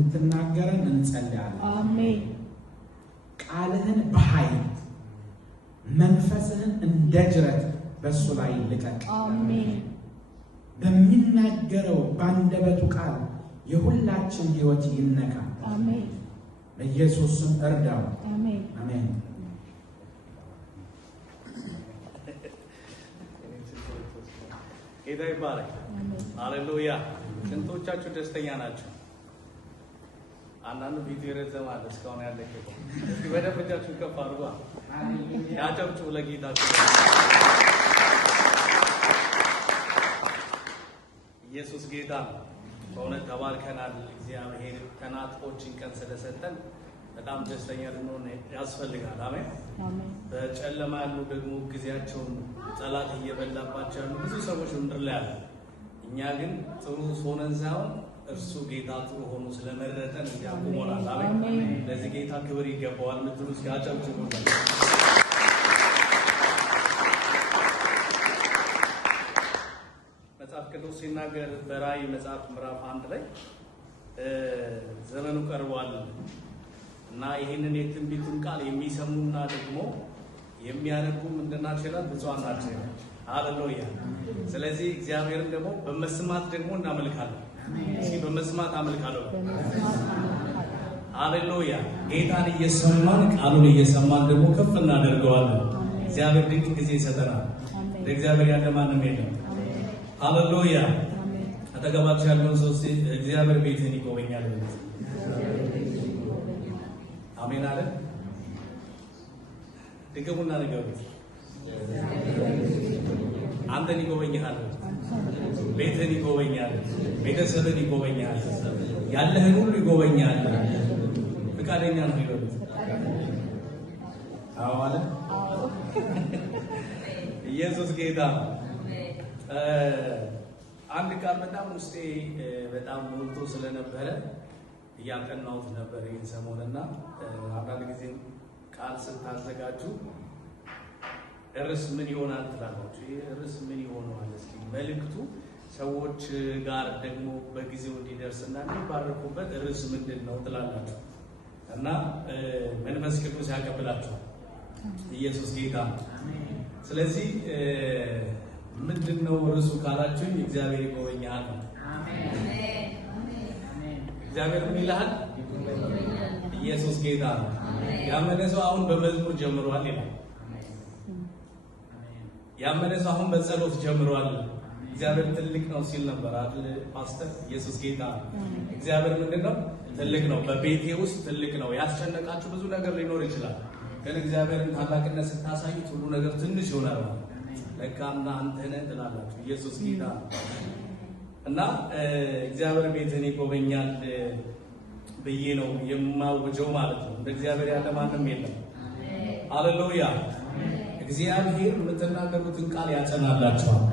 እንድትናገረን እንጸልያለን። አሜን። ቃልህን በኃይል መንፈስህን እንደ ጅረት በሱ ላይ ልቀቅ። አሜን። በሚናገረው ባንደበቱ ቃል የሁላችን ሕይወት ይነካ። አሜን። በኢየሱስ ስም እርዳው። አሜን። አሜን። ጌታ ይባረክ። ሃሌሉያ። ስንቶቻችሁ ደስተኛ ናቸው? አንዳንዱ ቪዲዮ ይረዘማል እስካሁን ያለቀው። እስኪ በደንብ እጃችሁን ከፍ አድርጉ። ያጨብጭቡ ለጌታ። ኢየሱስ ጌታ ነው። በእውነት ተባርከናል። እግዚአብሔር ከናጥቆችን ቀን ስለሰጠን በጣም ደስተኛ ልንሆን ያስፈልጋል። አሜን። በጨለማ ያሉ ደግሞ ጊዜያቸውን ጠላት እየበላባቸው ያሉ ብዙ ሰዎች ምድር ላይ አሉ። እኛ ግን ጥሩ ሆነን ሳይሆን እርሱ ጌታ ጥሩ ሆኖ ስለመረጠን ያቆመናል። አሜን። ለዚህ ጌታ ክብር ይገባዋል ምትሉ እስኪ አጨብጭቡ። መጽሐፍ ቅዱስ ሲናገር በራእይ መጽሐፍ ምዕራፍ 1 ላይ ዘመኑ ቀርቧል እና ይህንን የትንቢቱን ቃል የሚሰሙና ደግሞ የሚያነቡ ምንድናቸው ይላል? ብፁዓን ናቸው ይላል። ሃሌሉያ። ስለዚህ እግዚአብሔርን ደግሞ በመስማት ደግሞ እናመልካለን። እስኪ በመስማት አመልካለሁ። ሃሌሉያ። ጌታን እየሰማን ቃሉን እየሰማን ደግሞ ከፍ እናደርገዋለን። እግዚአብሔር ድንቅ ጊዜ ይሰጠናል። እንደ እግዚአብሔር ያለ ማንም የለም። ሃሌሉያ። አጠገባችሁ ያለውን ሰው እግዚአብሔር ቤትን ይጎበኛል። አሜን አለ። ድገሙና ንገሩት። አንተን ይጎበኛል፣ ቤትን ይጎበኛል፣ ቤተሰብን ይጎበኛል፣ ያለህን ሁሉ ይጎበኛል። ፍቃደኛ ነው ይሉት። አዎ አለ። ኢየሱስ ጌታ። አንድ ቃል በጣም ውስጤ በጣም ሞልቶ ስለነበረ እያጠናሁት ነበር ይህን ሰሞንና አንዳንድ ጊዜ ቃል ስታዘጋጁ ርዕስ ምን ይሆናል ትላላችሁ። ይህ ርዕስ ምን ይሆናል? እስኪ መልእክቱ ሰዎች ጋር ደግሞ በጊዜው እንዲደርስና እንዲባረኩበት ርዕስ ምንድን ነው ትላላችሁ እና መንፈስ ቅዱስ ያቀብላችኋል። ኢየሱስ ጌታ ነው። ስለዚህ ምንድን ነው ርዕሱ ካላችሁኝ እግዚአብሔር ይጎበኛል ነው። እግዚአብሔር ምን ይልሃል? ኢየሱስ ጌታ ነው። ያመነ ሰው አሁን በመዝሙር ጀምሯል ይላል። ያመነ ሰው አሁን በጸሎት ጀምሯል። እግዚአብሔር ትልቅ ነው ሲል ነበር አይደል ፓስተር? ኢየሱስ ጌታ ነው። እግዚአብሔር ምንድነው? ትልቅ ነው። በቤቴ ውስጥ ትልቅ ነው። ያስጨነቃችሁ ብዙ ነገር ሊኖር ይችላል፣ ግን እግዚአብሔርን ታላቅነት ስታሳዩት ሁሉ ነገር ትንሽ ይሆናል። ለካና አንተ ነህ ትላላችሁ። ኢየሱስ ጌታ ነው እና እግዚአብሔር ቤትን ይጎበኛል ብዬ ነው የማውጀው ማለት ነው። እንደ እግዚአብሔር ያለ ማንም የለም። ሃሌሉያ። እግዚአብሔር የምትናገሩትን ቃል ያጸናላችኋል።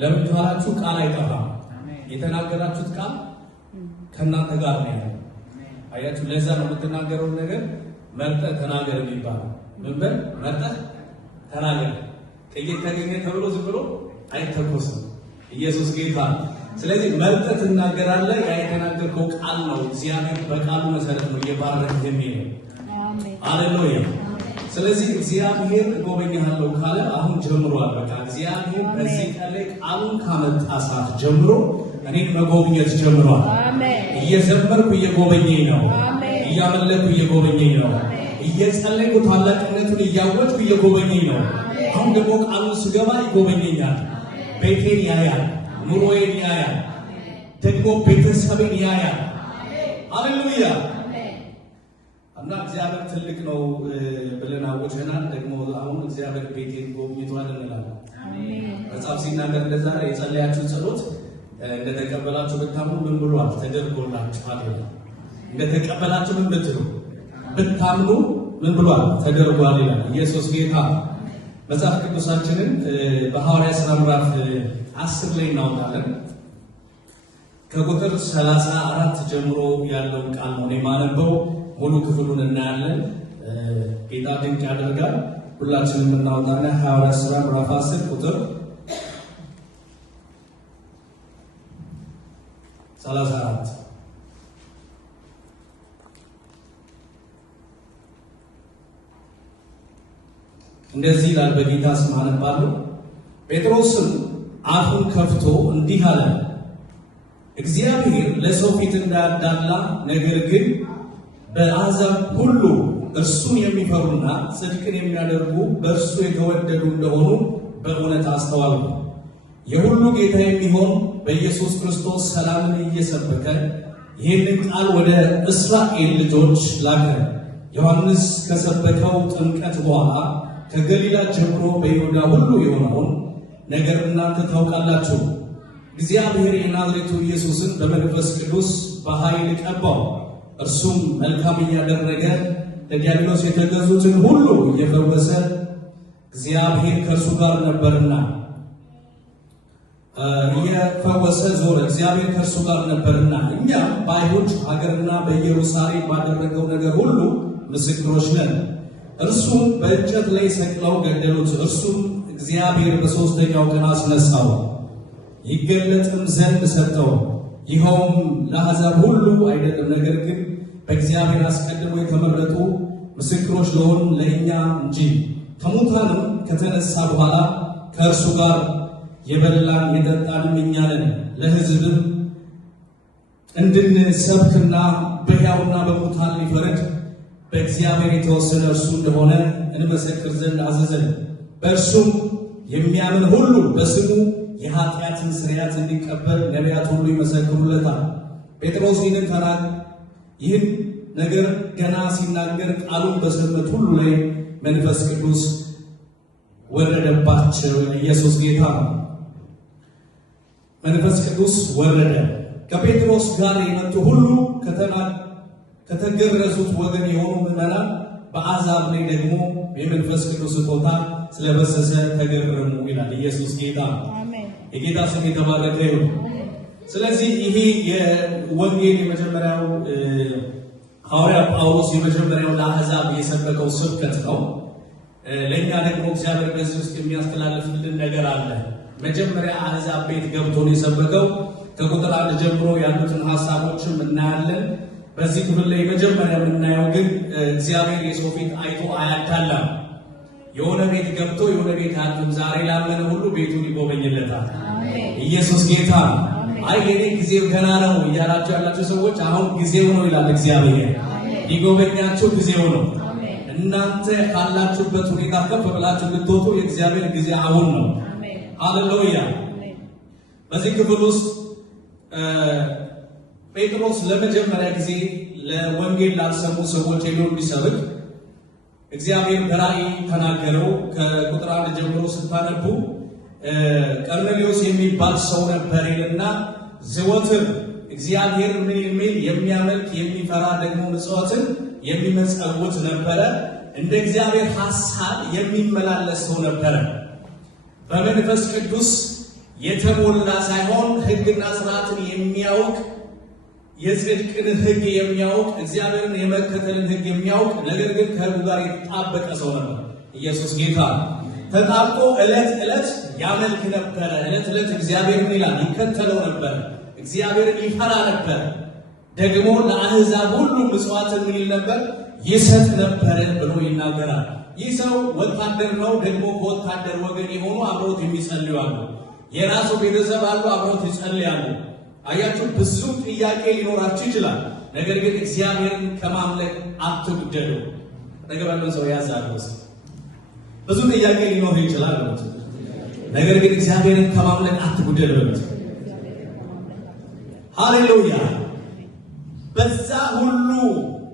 ለምን ካላችሁ ቃል አይጠፋም። የተናገራችሁት ቃል ከእናንተ ጋር ነው ያለው። አያችሁ፣ ለዛ ነው የምትናገረውን ነገር መርጠህ ተናገር የሚባለው። ምን በል መርጠህ ተናገር። ጥቂት ተገኘ ተብሎ ዝም ብሎ አይተኮስም። ኢየሱስ ጌታ። ስለዚህ መርጠህ ትናገራለህ። ያ የተናገርከው ቃል ነው እግዚአብሔር በቃሉ መሰረት ነው እየባረከ የሚለው። ሃሌሉያ። ስለዚህ እግዚአብሔር እጎበኛለሁ ካለ አሁን ጀምሯል። በቃ እግዚአብሔር በዚህ ቀን ላይ ቃሉን ካመጣ ሰዓት ጀምሮ እኔን መጎብኘት ጀምሯል። እየዘመርኩ እየጎበኘኝ ነው። እያመለኩ እየጎበኘኝ ነው። እየጸለይኩ ታላቅነቱን እያወጅኩ እየጎበኘኝ ነው። አሁን ደግሞ ቃሉን ስገባ ይጎበኘኛል። ቤቴን ያያል፣ ኑሮዬን ያያል፣ ደግሞ ቤተሰቤን ያያል። ሃሌሉያ። እና እግዚአብሔር ትልቅ ነው ብለን አውጀናል። ደግሞ አሁን እግዚአብሔር ቤቴን ጎብኝቷል እንላለን። መጽሐፍ ሲናገር እንደዛ የጸለያችሁ ጸሎት እንደተቀበላችሁ ብታምኑ ምን ብሏል? ተደርጎላችኋል። እንደተቀበላችሁ ምን ብትሉ ብታምኑ ምን ብሏል? ተደርጓል ይላል። ኢየሱስ ጌታ። መጽሐፍ ቅዱሳችንን በሐዋርያት ሥራ ምዕራፍ 10 ላይ እናወጣለን። ከቁጥር 34 ጀምሮ ያለውን ቃል ነው የማነበው። ሙሉ ክፍሉን እናያለን። ጌታ ድንቅ ያደርጋል። ሁላችንም እናወጣና ሐዋርያት ሥራ ምዕራፍ 10 ቁጥር 34 እንደዚህ ይላል። በጌታ ስም አነባለሁ። ጴጥሮስም አፉን ከፍቶ እንዲህ አለ፣ እግዚአብሔር ለሰው ፊት እንዳያዳላ፣ ነገር ግን በአሕዛብ ሁሉ እርሱን የሚፈሩና ጽድቅን የሚያደርጉ በእርሱ የተወደዱ እንደሆኑ በእውነት አስተዋልኩ። የሁሉ ጌታ የሚሆን በኢየሱስ ክርስቶስ ሰላምን እየሰበከ ይህንን ቃል ወደ እስራኤል ልጆች ላከ። ዮሐንስ ከሰበከው ጥምቀት በኋላ ከገሊላ ጀምሮ በይሁዳ ሁሉ የሆነውን ነገር እናንተ ታውቃላችሁ። እግዚአብሔር የናዝሬቱ ኢየሱስን በመንፈስ ቅዱስ በኃይል ቀባው። እርሱም መልካም እያደረገ ለዲያብሎስ የተገዙትን ሁሉ እየፈወሰ እግዚአብሔር ከእርሱ ጋር ነበርና እየፈወሰ ዞረ። እግዚአብሔር ከእርሱ ጋር ነበርና እኛም በአይሁድ ሀገርና በኢየሩሳሌም ባደረገው ነገር ሁሉ ምስክሮች ነን። እርሱም በእንጨት ላይ ሰቅለው ገደሉት። እርሱም እግዚአብሔር በሦስተኛው ቀን አስነሳው፣ ይገለጥም ዘንድ ሰጠው። ይኸውም ለአሕዛብ ሁሉ አይደለም፣ ነገር ግን በእግዚአብሔር አስቀድሞ የተመረጡ ምስክሮች ለሆኑ ለእኛ እንጂ። ከሙታንም ከተነሳ በኋላ ከእርሱ ጋር የበላን የጠጣንም እኛ ነን። ለሕዝብም እንድንሰብክና በሕያውና በሙታን ሊፈርድ በእግዚአብሔር የተወሰነ እርሱ እንደሆነ እንመሰክር ዘንድ አዘዘን። በእርሱም የሚያምን ሁሉ በስሙ የኃጢአትን ስርያት እንዲቀበል ነቢያት ሁሉ ይመሰክሩለታል። ጴጥሮስ ይህን ነገር ገና ሲናገር ቃሉን በሰሙት ሁሉ ላይ መንፈስ ቅዱስ ወረደባቸው። ኢየሱስ ጌታ ነው። መንፈስ ቅዱስ ወረደ። ከጴጥሮስ ጋር የመጡ ሁሉ ከተገረዙት ወገን የሆኑ ምዕመናን በአሕዛብ ላይ ደግሞ የመንፈስ ቅዱስ ስጦታ ስለበሰሰ ተገረሙ ይላል። ኢየሱስ ጌታ ነው። የጌታ ስም የተባረከ ይሁን። ስለዚህ ይሄ የወንጌል የመጀመሪያው ሐዋርያ ጳውሎስ የመጀመሪያው ለአሕዛብ የሰበከው ስብከት ነው። ለእኛ ደግሞ እግዚአብሔር በዚህ ውስጥ የሚያስተላልፍልን ነገር አለ። መጀመሪያ አሕዛብ ቤት ገብቶ ነው የሰበከው። ከቁጥር 1 ጀምሮ ያሉትን ሐሳቦችም እናያለን። በዚህ ክፍል ላይ መጀመሪያ የምናየው ግን እግዚአብሔር የሰው ፊት አይቶ አያዳላም። የሆነ ቤት ገብቶ የሆነ ቤት አጥም ዛሬ ላመነ ሁሉ ቤቱን ይጎበኝለታል። ኢየሱስ ጌታ። አይ የኔ ጊዜው ገና ነው እያላችሁ ያላችሁ ሰዎች አሁን ጊዜው ነው ይላል እግዚአብሔር። ሊጎበኛችሁ ጊዜው ነው። እናንተ ካላችሁበት ሁኔታ ከፍ ብላችሁ ልትወጡ የእግዚአብሔር ጊዜ አሁን ነው። ሃሌሉያ። በዚህ ክፍል ውስጥ ጴጥሮስ ለመጀመሪያ ጊዜ ለወንጌል ላልሰሙ ሰዎች ሄዶ እንዲሰብክ እግዚአብሔር በራእይ ተናገረው። ከቁጥር 1 ጀምሮ ስታነቡ ቀርሜሎስ የሚባል ሰው ነበር ይልና ዘወትር እግዚአብሔር ምን የሚል የሚያመልክ የሚፈራ ደግሞ ምጽዋትን የሚመጸውት ነበረ። እንደ እግዚአብሔር ሐሳብ የሚመላለስ ሰው ነበረ። በመንፈስ ቅዱስ የተሞላ ሳይሆን ሕግና ሥርዓትን የሚያውቅ የጽድቅን ሕግ የሚያውቅ እግዚአብሔርን የመከተልን ሕግ የሚያውቅ ነገር ግን ከሕጉ ጋር የተጣበቀ ሰው ነበር። ኢየሱስ ጌታ። ተጣብቆ ዕለት ዕለት ያመልክ ነበረ። ዕለት ዕለት እግዚአብሔርን ይላል ይከተለው ነበር። እግዚአብሔርን ይፈራ ነበር። ደግሞ ለአሕዛብ ሁሉ ምጽዋትን ምን ይል ነበር? ይሰጥ ነበር ብሎ ይናገራል። ይህ ሰው ወታደር ነው። ደግሞ ከወታደር ወገን የሆኑ አብረውት የሚጸልዩ አሉ። የራሱ ቤተሰብ አሉ፣ አብረውት ይጸልያሉ። አያችሁ፣ ብዙ ጥያቄ ሊኖራችሁ ይችላል። ነገር ግን እግዚአብሔርን ከማምለክ አትጉደሉ። ነገባለን ሰው ያዛሉ። ብዙ ጥያቄ ሊኖር ይችላል፣ ነገር ግን እግዚአብሔርን ከማምለክ አትጉደሉ። ሃሌሉያ። በዛ ሁሉ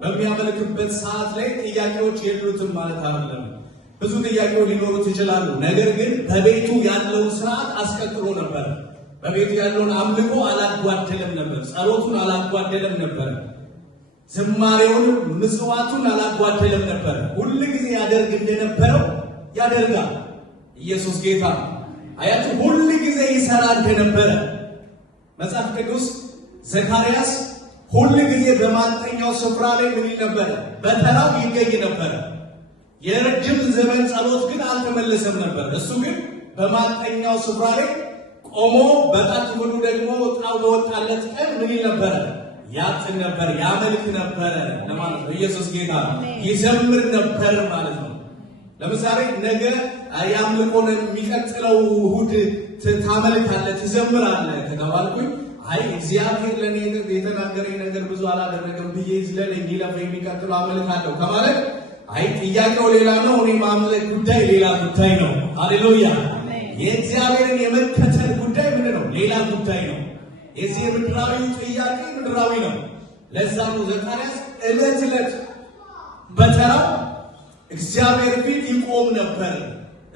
በሚያመልክበት ሰዓት ላይ ጥያቄዎች የሉትም ማለት አይደለም። ብዙ ጥያቄዎች ሊኖሩት ይችላሉ። ነገር ግን በቤቱ ያለውን ስርዓት አስቀጥሎ ነበር። በቤቱ ያለውን አምልኮ አላጓደለም ነበር። ጸሎቱን አላጓደለም ነበር። ዝማሬውን፣ ምጽዋቱን አላጓደለም ነበር። ሁል ጊዜ ያደርግ እንደነበረው ያደርጋል። ኢየሱስ ጌታ። አያችሁ፣ ሁል ጊዜ ይሰራ እንደነበረ መጽሐፍ ቅዱስ ዘካርያስ ሁል ጊዜ በማጠኛው ስፍራ ላይ ምን ይል ነበር? በተራው ይገኝ ነበር። የረጅም ዘመን ጸሎት ግን አልተመለሰም ነበር። እሱ ግን በማጠኛው ስፍራ ላይ ቆሞ በጣት ሁሉ ደግሞ ወጣው በወጣለት ቀን ምን ይል ነበር? ያጥን ነበር፣ ያመልክ ነበር ለማለት ነው። ኢየሱስ ጌታ። ይዘምር ነበር ማለት ነው። ለምሳሌ ነገ ያምልኮን የሚቀጥለው እሑድ ታመልካለህ ትዘምራለህ ከተባልኩኝ አይ እግዚአብሔር ለኔ የተናገረኝ ነገር ብዙ አላደረገም ብዬ ዝለለኝ ይለፈ የሚቀጥለው አመልካለሁ ከማለት አይ ጥያቄው ሌላ ነው፣ እኔ ማምለክ ጉዳይ ሌላ ጉዳይ ነው። ሃሌሉያ! የእግዚአብሔርን የመከተል ጉዳይ ምንድን ነው? ሌላ ጉዳይ ነው። የዚህ ምድራዊ ጥያቄ ምድራዊ ነው። ለዛ ነው ዘካርያስ ዕለት ዕለት በተራው እግዚአብሔር ፊት ይቆም ነበር፣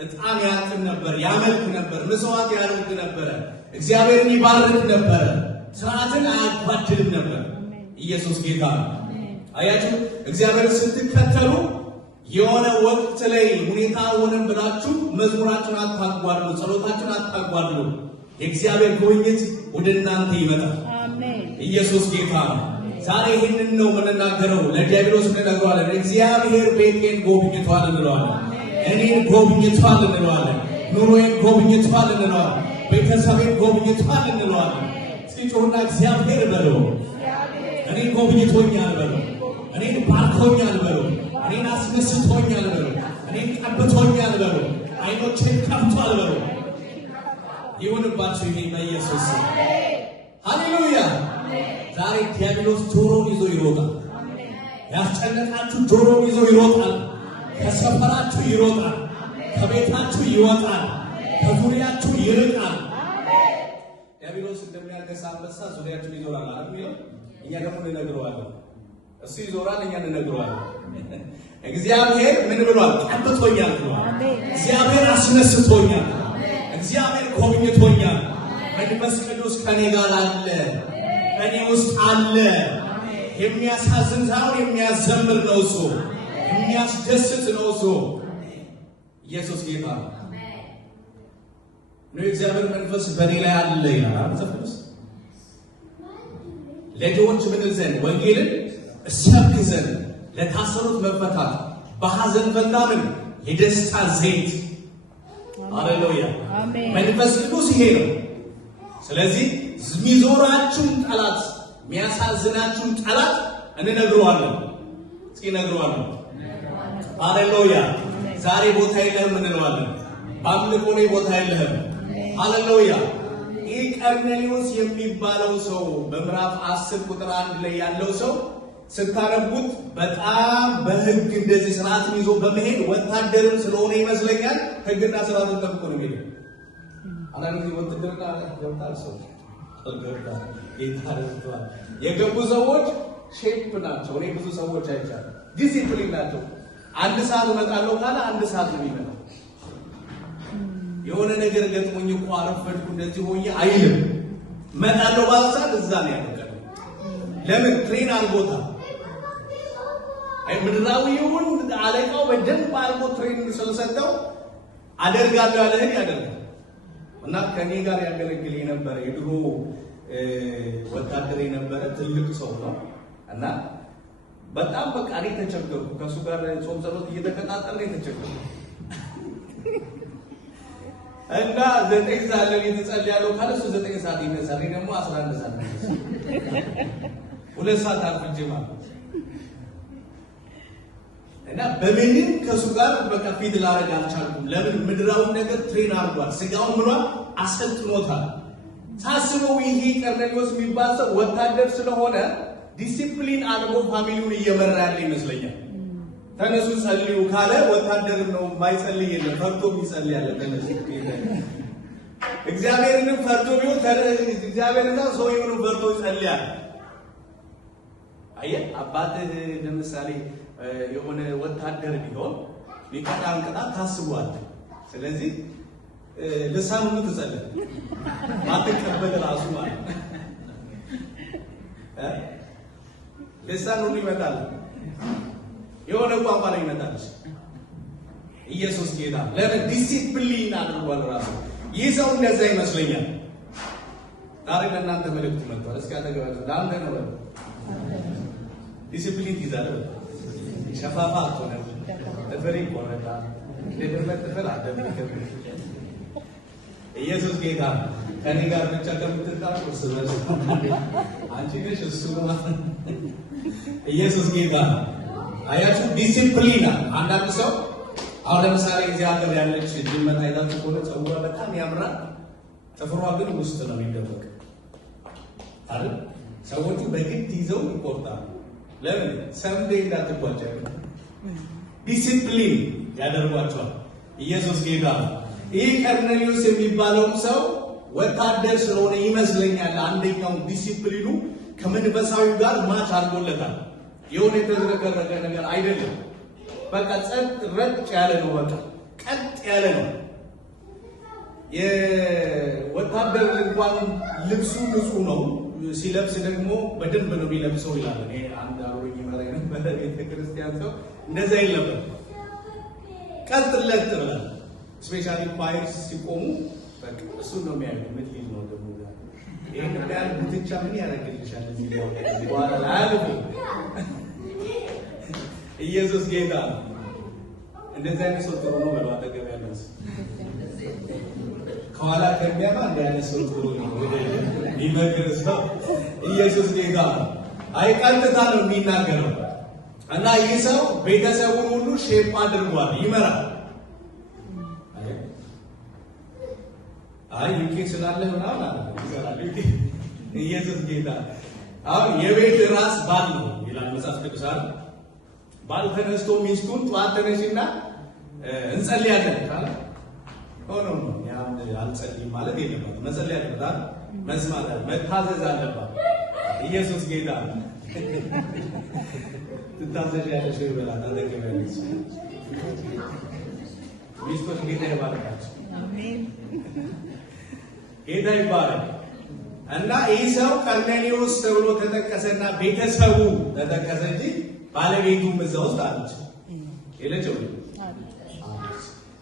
ዕጣን ያጥን ነበር፣ ያመልክ ነበር፣ መስዋዕት ያደርግ ነበር፣ እግዚአብሔርን ይባርክ ነበር፣ ስርዓትን አያጓድልም ነበር። ኢየሱስ ጌታ ነው። አያችሁ፣ እግዚአብሔርን ስትከተሉ የሆነ ወቅት ላይ ሁኔታ ሆነን ብላችሁ መዝሙራችሁን አታጓድሉ፣ ጸሎታችሁን አታጓድሉ። የእግዚአብሔር ጉብኝት ወደ እናንተ ይመጣል። ኢየሱስ ጌታ ነው። ዛሬ ይህንን ነው የምንናገረው። ለዲያብሎስ እንነግረዋለን፣ እግዚአብሔር ቤቴን ጎብኝቷል እንለዋለን፣ እኔን ጎብኝቷል እንለዋለን፣ ኑሮዬን ጎብኝቷል እንለዋለን፣ ቤተሰቤን ጎብኝቷል እንለዋለን። ሲጮህና እግዚአብሔር በለው፣ እኔን ጎብኝቶኛል በለው፣ እኔን ባርኮኛል በለው፣ እኔን አስነስቶኛል በለው፣ እኔን ቀብቶኛል በለው፣ አይኖቼን ከፍቷል በለው። ይሁንባችሁ ይሄ በኢየሱስ ስም። ሃሌሉያ! ዛሬ ዲያብሎስ ጆሮን ይዞ ይሮጣል። ያስጨነቃችሁ ጆሮን ይዞ ይሮጣል። ከሰፈራችሁ ይሮጣል፣ ከቤታችሁ ይወጣል፣ ከዙሪያችሁ ይርቃል። ዲያብሎስ እንደሚያገሳ አንበሳ ዙሪያችሁን ይዞራል አይደል የሚለው? እኛ ደግሞ እንነግረዋለን። እሱ ይዞራል፣ እኛ እንነግረዋለን። እግዚአብሔር ምን ብሏል? ቀብቶኛል ብሏል። እግዚአብሔር አስነስቶኛል፣ እግዚአብሔር ጎብኝቶኛል። መንፈስ ቅዱስ ከኔ ጋር አለ፣ እኔ ውስጥ አለ። የሚያሳዝን ሳይሆን የሚያዘምር ነው እሱ፣ የሚያስደስት ነው እሱ። ኢየሱስ ጌታ ነው። እግዚአብሔር መንፈስ በኔ ላይ አለ ይላል መጽሐፍ ቅዱስ። ለድሆች ምን ዘንድ ወንጌልን እሰብክ ዘንድ፣ ለታሰሩት መፈታት፣ በሐዘን ፈንታ ምን የደስታ ዘይት። ሃሌሉያ! መንፈስ ቅዱስ ይሄ ነው። ስለዚህ የሚዞራችሁን ጠላት፣ የሚያሳዝናችሁን ጠላት እንነግረዋለን። እስኪ ነግረዋለን። ሃሌሉያ! ዛሬ ቦታ የለህም እንለዋለን። በአምልኮ ላይ ቦታ የለህም። ሃሌሉያ! ይህ ቀርሜሌዎስ የሚባለው ሰው በምዕራፍ 10 ቁጥር 1 ላይ ያለው ሰው ስታነቡት በጣም በሕግ እንደዚህ ስርዓትን ይዞ በመሄድ ወታደርም ስለሆነ ይመስለኛል ሕግና ስርዓትን ጠብቆ ነው የሚሄድ። አንዳንድ ጊዜ ወታደርና ገብታል ሰው የገቡ ሰዎች ሼፕ ናቸው። እኔ ብዙ ሰዎች አይቻለሁ። ዲሲፕሊን ናቸው። አንድ ሰዓት እመጣለሁ ካለ አንድ ሰዓት ነው የሚመጣው። የሆነ ነገር ገጥሞኝ እኮ አረፈድኩ እንደዚህ ሆኜ አይልም። እመጣለሁ ባለ ሰዓት እዛ ነው ያለው። ለምን? ትሬን አድርጎታል። አይ ምድራዊውን አለቃው በደንብ አድርጎ ትሬን ስለሰጠው አደርጋለሁ ያለህን ያደርጋል። እና ከኔ ጋር ያገለግል የነበረ የድሮ ወታደር የነበረ ትልቅ ሰው ነው። እና በጣም በቃ እኔ ተቸገርኩ። ከሱ ጋር ጾም ጸሎት እየተከታተልን የተቸገርኩ እና 9 ሰዓት ላይ የተጸልያለሁ ካለ እሱ 9 ሰዓት ይነሳል። እኔ ደግሞ 11 ሰዓት ነው። 2 ሰዓት አርፍጄ ማለት እና በምንም ከሱ ጋር በቃ ፊት ላደርግ አልቻልኩም። ለምን? ምድራዊ ነገር ትሬን አድርጓል። ስጋውን ምኗል አሰልጥኖታል። ሳስበው ይሄ ቀርሜሌዎስ የሚባል ሰው ወታደር ስለሆነ ዲሲፕሊን አድርጎ ፋሚሊውን እየመራ ያለ ይመስለኛል። ተነሱ ጸልዩ ካለ ወታደርም ነው የማይጸልይ የለም፣ ፈርቶ የሚጸልይ ያለ ተነሱ። እግዚአብሔርንም ፈርቶ ቢሆን እግዚአብሔርና ሰውየውንም ፈርቶ ይጸልያል። አየህ፣ አባትህ ለምሳሌ የሆነ ወታደር ቢሆን ቢቀጣን ቅጣት ታስቧል። ስለዚህ ልሳኑ ትጸልይ አትቀበል ራሱ ማለት ልሳኑ ይመጣል፣ የሆነ ቋንቋ ላይ ይመጣል። ኢየሱስ ጌታ ለምን ዲሲፕሊን አድርጓል ራሱ። ይህ ሰው እንደዛ ይመስለኛል። ዛሬ ለእናንተ መልእክት መጥቷል። እስኪ አጠገባችሁ ለአንተ ነው ዲሲፕሊን ይዛል። ሸፋፋ አትሆንም። ጥፍር ይቆረጣል። ለደረቅ ጥፍር አደምከም። ኢየሱስ ጌታ ከኔ ጋር ብቻ ከምትጣሉ ስለዚህ አንቺ ነሽ እሱ ኢየሱስ ጌታ። አያችሁ ዲሲፕሊን። አንዳንድ ሰው አሁን ለምሳሌ እዚህ ሀገር ያለች ድመት አይታችሁ ከሆነ ፀጉሯ በጣም ያምራል፣ ጥፍሯ ግን ውስጥ ነው የሚደበቅ አይደል? ሰዎቹ በግድ ይዘው ይቆርጣሉ። ለምን? ሰምዴ እንዳትጓቸው ዲሲፕሊን ያደርጓቸዋል። ኢየሱስ ጌታ ነው። ይህ ቀርኔሊዮስ የሚባለው ሰው ወታደር ስለሆነ ይመስለኛል አንደኛው ዲሲፕሊኑ ከመንፈሳዊ ጋር ማች አድርጎለታል። የሆነ የተዝረከረከ ነገር አይደለም። በቃ ጸጥ ረጭ ያለ ነው። በቃ ቀጥ ያለ ነው። የወታደር እንኳን ልብሱ ንጹህ ነው፣ ሲለብስ ደግሞ በደንብ ነው የሚለብሰው ይላል። እኔ አንድ አብሮኝ ይመራኝ ነበር ቤተክርስቲያን ሰው እንደዛ የለበት ቀጥ ለጥ ብላል። ስፔሻሊ ፋይርስ ሲቆሙ በቃ እሱ ነው የሚያየው። ምን ሊል ነው ደግሞ ይሄን ያህል ብትቻ ምን ያደርግልሻል? እዚህ ላይ በኋላ አልኩ። ኢየሱስ ጌታ ነው። እንደዚህ አይነት ሰው ጥሩ ነው ብለው አጠገብ ያለው ከኋላ ከሚያማ እንደ አይነት ሰው ጥሩ ነው ይመክር ሰው። ኢየሱስ ጌታ ነው። ቀጥታ ነው የሚናገረው እና ይህ ሰው ቤተሰቡን ሁሉ ሼፕ አድርጓል፣ ይመራል። ዩኬ ስላለ ምናምን አለ ይሰራል። ኢየሱስ ጌታ። አሁን የቤት ራስ ባል ነው ይላል መጽሐፍ ቅዱስ አይደል? ባል ተነስቶ ሚስቱን ጠዋት ተነሽና እንጸልያለን ካለ ሆኖ ነው ያም አልጸልይም ማለት የለበትም። መጸለይ አለበት፣ መስማት አለበት፣ መታዘዝ አለበት። ኢየሱስ ጌታ። ትታዘዣለሽ ወይ በላት አጠገቢያለሽ። ሚስቶች ጌታ ይባርካቸው። አሜን። ጌታ ይባረክ። እና ይህ ሰው ቀርኔሊዮስ ተብሎ ተጠቀሰና ቤተሰቡ ተጠቀሰ እንጂ ባለቤቱም እዛ ውስጥ አለች የለችው።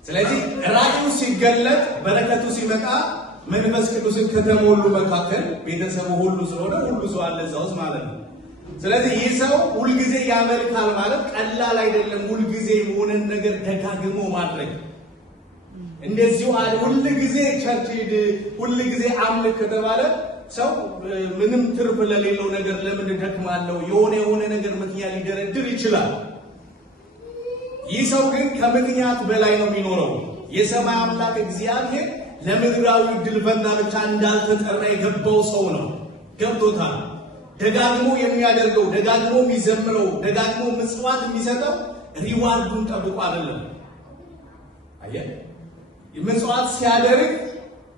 ስለዚህ ራእዩ ሲገለጥ በረከቱ ሲመጣ መንፈስ ቅዱስን ከተሞሉ መካከል ቤተሰቡ ሁሉ ስለሆነ ሁሉ ሰው አለ እዛ ውስጥ ማለት ነው። ስለዚህ ይህ ሰው ሁልጊዜ ያመልካል ማለት ቀላል አይደለም። ሁልጊዜ የሆነን ነገር ደጋግሞ ማድረግ እንደዚሁ ሁል ጊዜ ቸርች ሂድ፣ ሁል ጊዜ አምልክ ከተባለ ሰው ምንም ትርፍ ለሌለው ነገር ለምን ደክማለሁ የሆነ ነገር ምክንያት ሊደረድር ይችላል። ይህ ሰው ግን ከምክንያት በላይ ነው የሚኖረው። የሰማይ አምላክ እግዚአብሔር ለምድራዊ ድል ፈንታ ብቻ እንዳልተጠራ የገባው ሰው ነው። ገብቶታል። ደጋግሞ የሚያደርገው፣ ደጋግሞ የሚዘምረው፣ ደጋግሞ ምጽዋት የሚሰጠው ሪዋርዱን ጠብቆ አይደለም። አየህ፣ ምጽዋት ሲያደርግ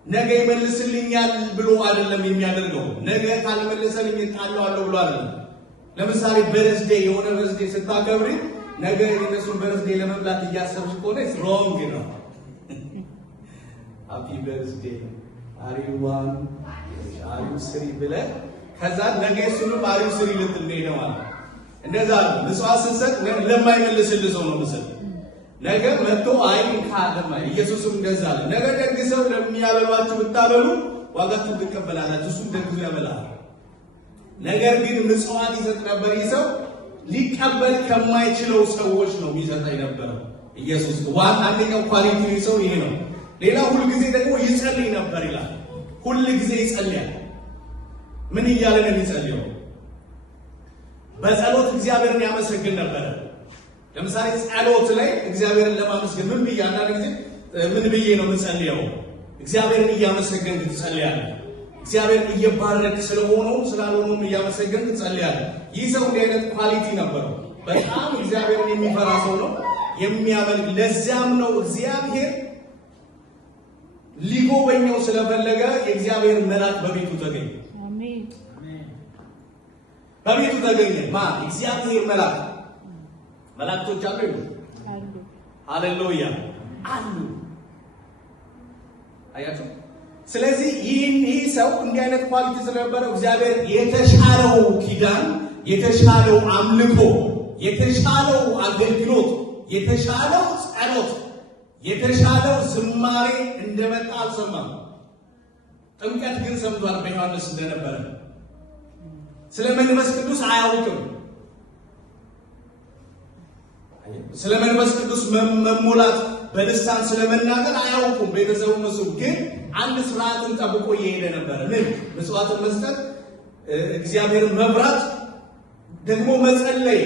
ነገ ይመልስልኛል ብሎ አይደለም የሚያደርገው። ነገ ካልመለሰልኝ እጣለዋለሁ ብሎ አይደለም። ለምሳሌ በርዝዴ የሆነ በርዝዴ ስታከብሪ ነገ የነሱን በርዝዴ ለመብላት እያሰብሽ ከሆነ ሮንግ ነው። ሃፒ በርዝዴ አሪዋን አሪው ስሪ ብለህ ከዛ ነገ እሱንም አሪው ስሪ ልትል ነው ማለት እንደዛ ነው። ምጽዋት ስትሰጥ ለማይመልስልህ ሰው ነው ምስል ነገ መጥቶ አይን ካለማ ኢየሱስም እንደዛ አለ። ነገ ደግሰው ለሚያበሏችሁ ብታበሉ ዋጋችሁን ትቀበላላችሁ፣ እሱም ደግሶ ያበላል። ነገር ግን ምጽዋት ይሰጥ ነበር። ይህ ሰው ሊቀበል ከማይችለው ሰዎች ነው የሚሰጥ የነበረው። ኢየሱስ ዋን አንደኛው ኳሊቲ ሰው ይሄ ነው። ሌላ ሁሉ ጊዜ ደግሞ ይጸልይ ነበር ይላል። ሁሉ ጊዜ ይጸልያል። ምን እያለ ነው የሚጸልየው? በጸሎት እግዚአብሔርን ያመሰግን ነበር። ለምሳሌ ጸሎት ላይ እግዚአብሔርን ለማመስገን ምን ብዬ አንዳንድ ጊዜ ምን ብዬ ነው የምጸልየው? እግዚአብሔርን እያመሰገንክ ትጸልያለህ። እግዚአብሔርን እየባረክ ስለሆነው ስላልሆነው እያመሰገንክ ትጸልያለህ። ይህ ሰው እንዲህ አይነት ኳሊቲ ነበረው። በጣም እግዚአብሔርን የሚፈራ ሰው ነው፣ የሚያመልክ። ለዚያም ነው እግዚአብሔር ሊጎበኘው ስለፈለገ የእግዚአብሔር መልአክ በቤቱ ተገኘ። አሜን። በቤቱ ተገኘ። ማን? እግዚአብሔር መልአክ። መላእክቶች አሉ አሉ። ሃሌሉያ አሉ። አያችሁ። ስለዚህ ይህ ሰው እንዲህ አይነት ኳሊቲ ስለነበረው እግዚአብሔር የተሻለው ኪዳን፣ የተሻለው አምልኮ፣ የተሻለው አገልግሎት፣ የተሻለው ጸሎት፣ የተሻለው ዝማሬ እንደመጣ አልሰማም። ጥምቀት ግን ሰምቷል በዮሐንስ እንደነበረ። ስለ መንፈስ ቅዱስ አያውቅም። ስለ መንፈስ ቅዱስ መሞላት በልሳን ስለመናገር አያውቁም። ቤተሰቡ መስሉ ግን አንድ ስርዓትን ጠብቆ እየሄደ ነበር። ምን? ምጽዋትን መስጠት፣ እግዚአብሔርን መብራት፣ ደግሞ መጸለይ።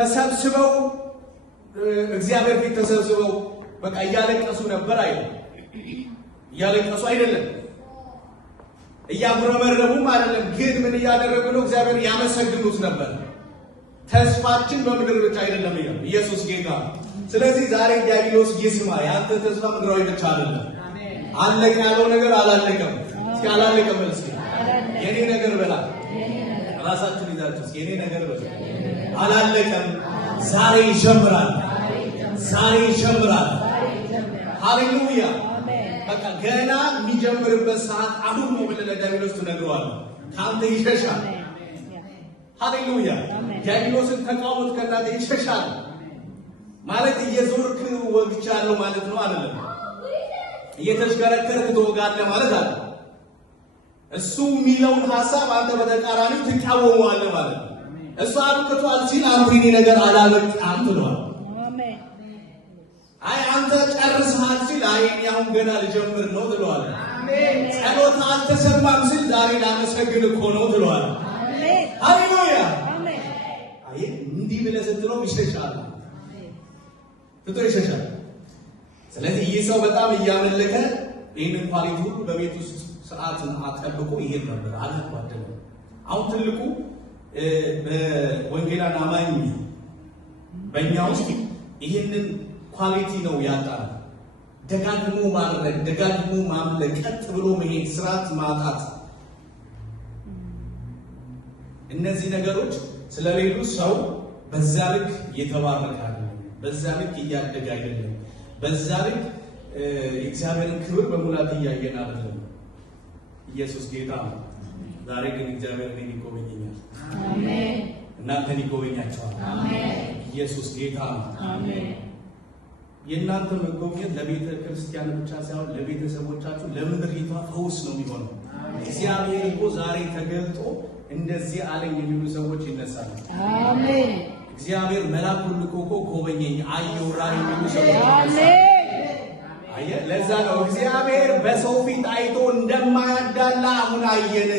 ተሰብስበው እግዚአብሔር ፊት ተሰብስበው በቃ እያለቀሱ ነበር አይደል? እያለቀሱ አይደለም፣ እያጉረመረሙም አይደለም። ግን ምን እያደረጉ ነው? እግዚአብሔር ያመሰግኑት ነበር። ተስፋችን በምድር ብቻ አይደለም ይላል ኢየሱስ ጌታ። ስለዚህ ዛሬ ዲያብሎስ ይስማ፣ ያንተ ተስፋ ምድራዊ ብቻ አይደለም። አለቀ ያለው ነገር አላለቀም። እስኪ አላለቀም በል እስኪ የኔ ነገር በላ። ራሳችሁን ይዛችሁ እስኪ የኔ ነገር በላ። አላለቀም፣ ዛሬ ይጀምራል። ዛሬ ይጀምራል። ሃሌሉያ። በቃ ገና የሚጀምርበት ሰዓት አሁን ነው ብለህ ለዲያብሎስ ትነግረዋለህ። ከአንተ ይሸሻል። ሃሌሉያ። ዲያብሎስን ተቃውሞት ከእናንተ ይሸሻል ማለት እየዞርክ ወግቻለሁ ማለት ነው አይደለም። እየተሽከረከርክ ትወጋለህ ማለት አለ። እሱ የሚለውን ሐሳብ አንተ በተቃራኒው ትቃወመዋለህ ማለት ነው። እሱ አብቅቷል ሲል አንተ የኔ ነገር አላበቃም ትለዋል። አይ አንተ ጨርሰሃል ሲል አይ እኔ አሁን ገና ልጀምር ነው ትለዋል። ጸሎት አልተሰማም ሲል ዛሬ ላመሰግን እኮ ነው ትለዋል። ሃሌሉያ። አይ እንዲህ ብለህ ስትለው ይሸሻል፣ ትቶ ይሸሻል። ስለዚህ ይህ ሰው በጣም እያመለከ ይህንን ኳሊቲ ሁሉ በቤት ውስጥ ስርዓትን አጠብቆ ይሄድ ነበር። አልተጓደለ። አሁን ትልቁ በወንጌላን አማኝ በእኛ ውስጥ ይህንን ኳሊቲ ነው ያጣል። ደጋግሞ ማድረግ፣ ደጋግሞ ማምለክ፣ ቀጥ ብሎ መሄድ፣ ስርዓት ማጣት፣ እነዚህ ነገሮች ስለሌሉ ሰው በዛ ልክ እየተባረከ አይደለም፣ በዛ ልክ እያደገ አይደለም፣ በዛ ልክ የእግዚአብሔርን ክብር በሙላት እያየን አይደለም። ኢየሱስ ጌታ ነው። ዛሬ ግን እግዚአብሔር እኔን ይጎበኘኛል፣ አሜን። እናንተን ይጎበኛቸዋል፣ አሜን። ኢየሱስ ጌታ ነው፣ አሜን። የእናንተ መጎብኘት ለቤተ ክርስቲያን ብቻ ሳይሆን ለቤተሰቦቻችሁ፣ ለምድሪቷ ፈውስ ነው የሚሆነው። እግዚአብሔር እኮ ዛሬ ተገልጦ እንደዚህ አለኝ የሚሉ ሰዎች ይነሳሉ፣ አሜን። እግዚአብሔር መልአኩን ልኮ እኮ ጎበኘኝ አየሁ ራእይ የሚሉ ሰዎች ይነሳሉ። ለዛ ነው እግዚአብሔር በሰው ፊት አይቶ እንደማያዳላ አሁን አየን።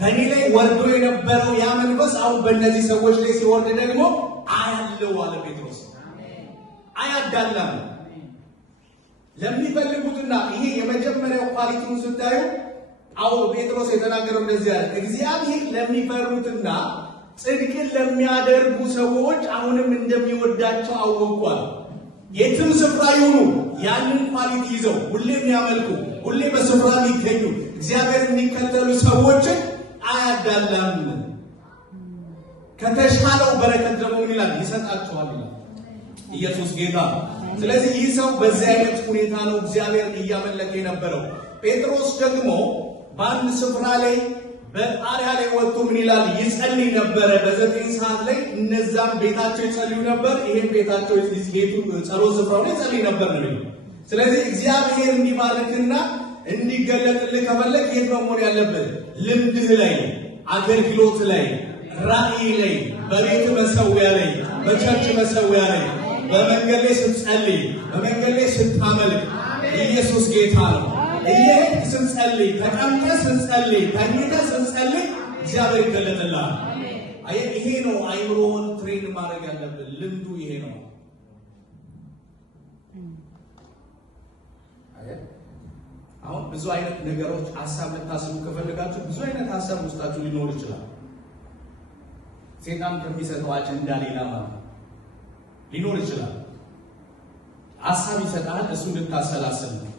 በእኔ ላይ ወርዶ የነበረው ያ መንፈስ አሁን በእነዚህ ሰዎች ላይ ሲወርድ ደግሞ አያለው አለ ጴጥሮስ። አያዳላም ለሚፈልጉትና ይሄ የመጀመሪያው ኳሊቲውን ስታዩ አሁን ጴጥሮስ የተናገረው እንደዚህ አለ። እግዚአብሔር ለሚፈሩትና ጽድቅን ለሚያደርጉ ሰዎች አሁንም እንደሚወዳቸው አወቋል። የትም ስፍራ ይሁኑ ያንን ኳሊቲ ይዘው ሁሌ የሚያመልኩ ሁሌ በስፍራ የሚገኙ እግዚአብሔር የሚከተሉ ሰዎችን አያዳላም። ከተሻለው በረከት ደግሞ ምን ይላል? ይሰጣቸዋል ይላል ኢየሱስ ጌታ። ስለዚህ ይህ ሰው በዚህ አይነት ሁኔታ ነው እግዚአብሔርን እያመለከ የነበረው። ጴጥሮስ ደግሞ በአንድ ስፍራ ላይ በጣሪያ ላይ ወጥቶ ምን ይላል? ይጸልይ ነበረ። በ9 ሰዓት ላይ እነዛም ቤታቸው ይጸልዩ ነበር፣ ይሄን ቤታቸው ይሄዱ ጸሎት ስፍራው ላይ ይጸልይ ነበር ነው። ስለዚህ እግዚአብሔር እንዲባርክና እንዲገለጥልህ ከፈለግ የት ነው መሆን ያለበት? ልምድህ ላይ፣ አገልግሎት ላይ፣ ራእይ ላይ፣ በቤት መሰዊያ ላይ፣ በቸርች መሰዊያ ላይ፣ በመንገድ ላይ ስትጸልይ፣ በመንገድ ላይ ስታመልክ ኢየሱስ ጌታ ነው። እየሄድክ ስትጸልይ፣ ተቀምጠህ ስትጸልይ፣ ተኝተህ ስትጸልይ እግዚአብሔር ይገለጥልሃል። ይሄ ነው አይምሮውን ትሬን ማድረግ ያለብን። ልምዱ ይሄ ነው። አሁን ብዙ አይነት ነገሮች ሀሳብ ልታስቡ ከፈለጋችሁ ብዙ አይነት ሀሳብ ውስጣችሁ ሊኖር ይችላል። ሴጣን ከሚሰጠው አጀንዳ ሌላ ማለት ሊኖር ይችላል። ሀሳብ ይሰጣል፣ እሱ ልታሰላስል ነው።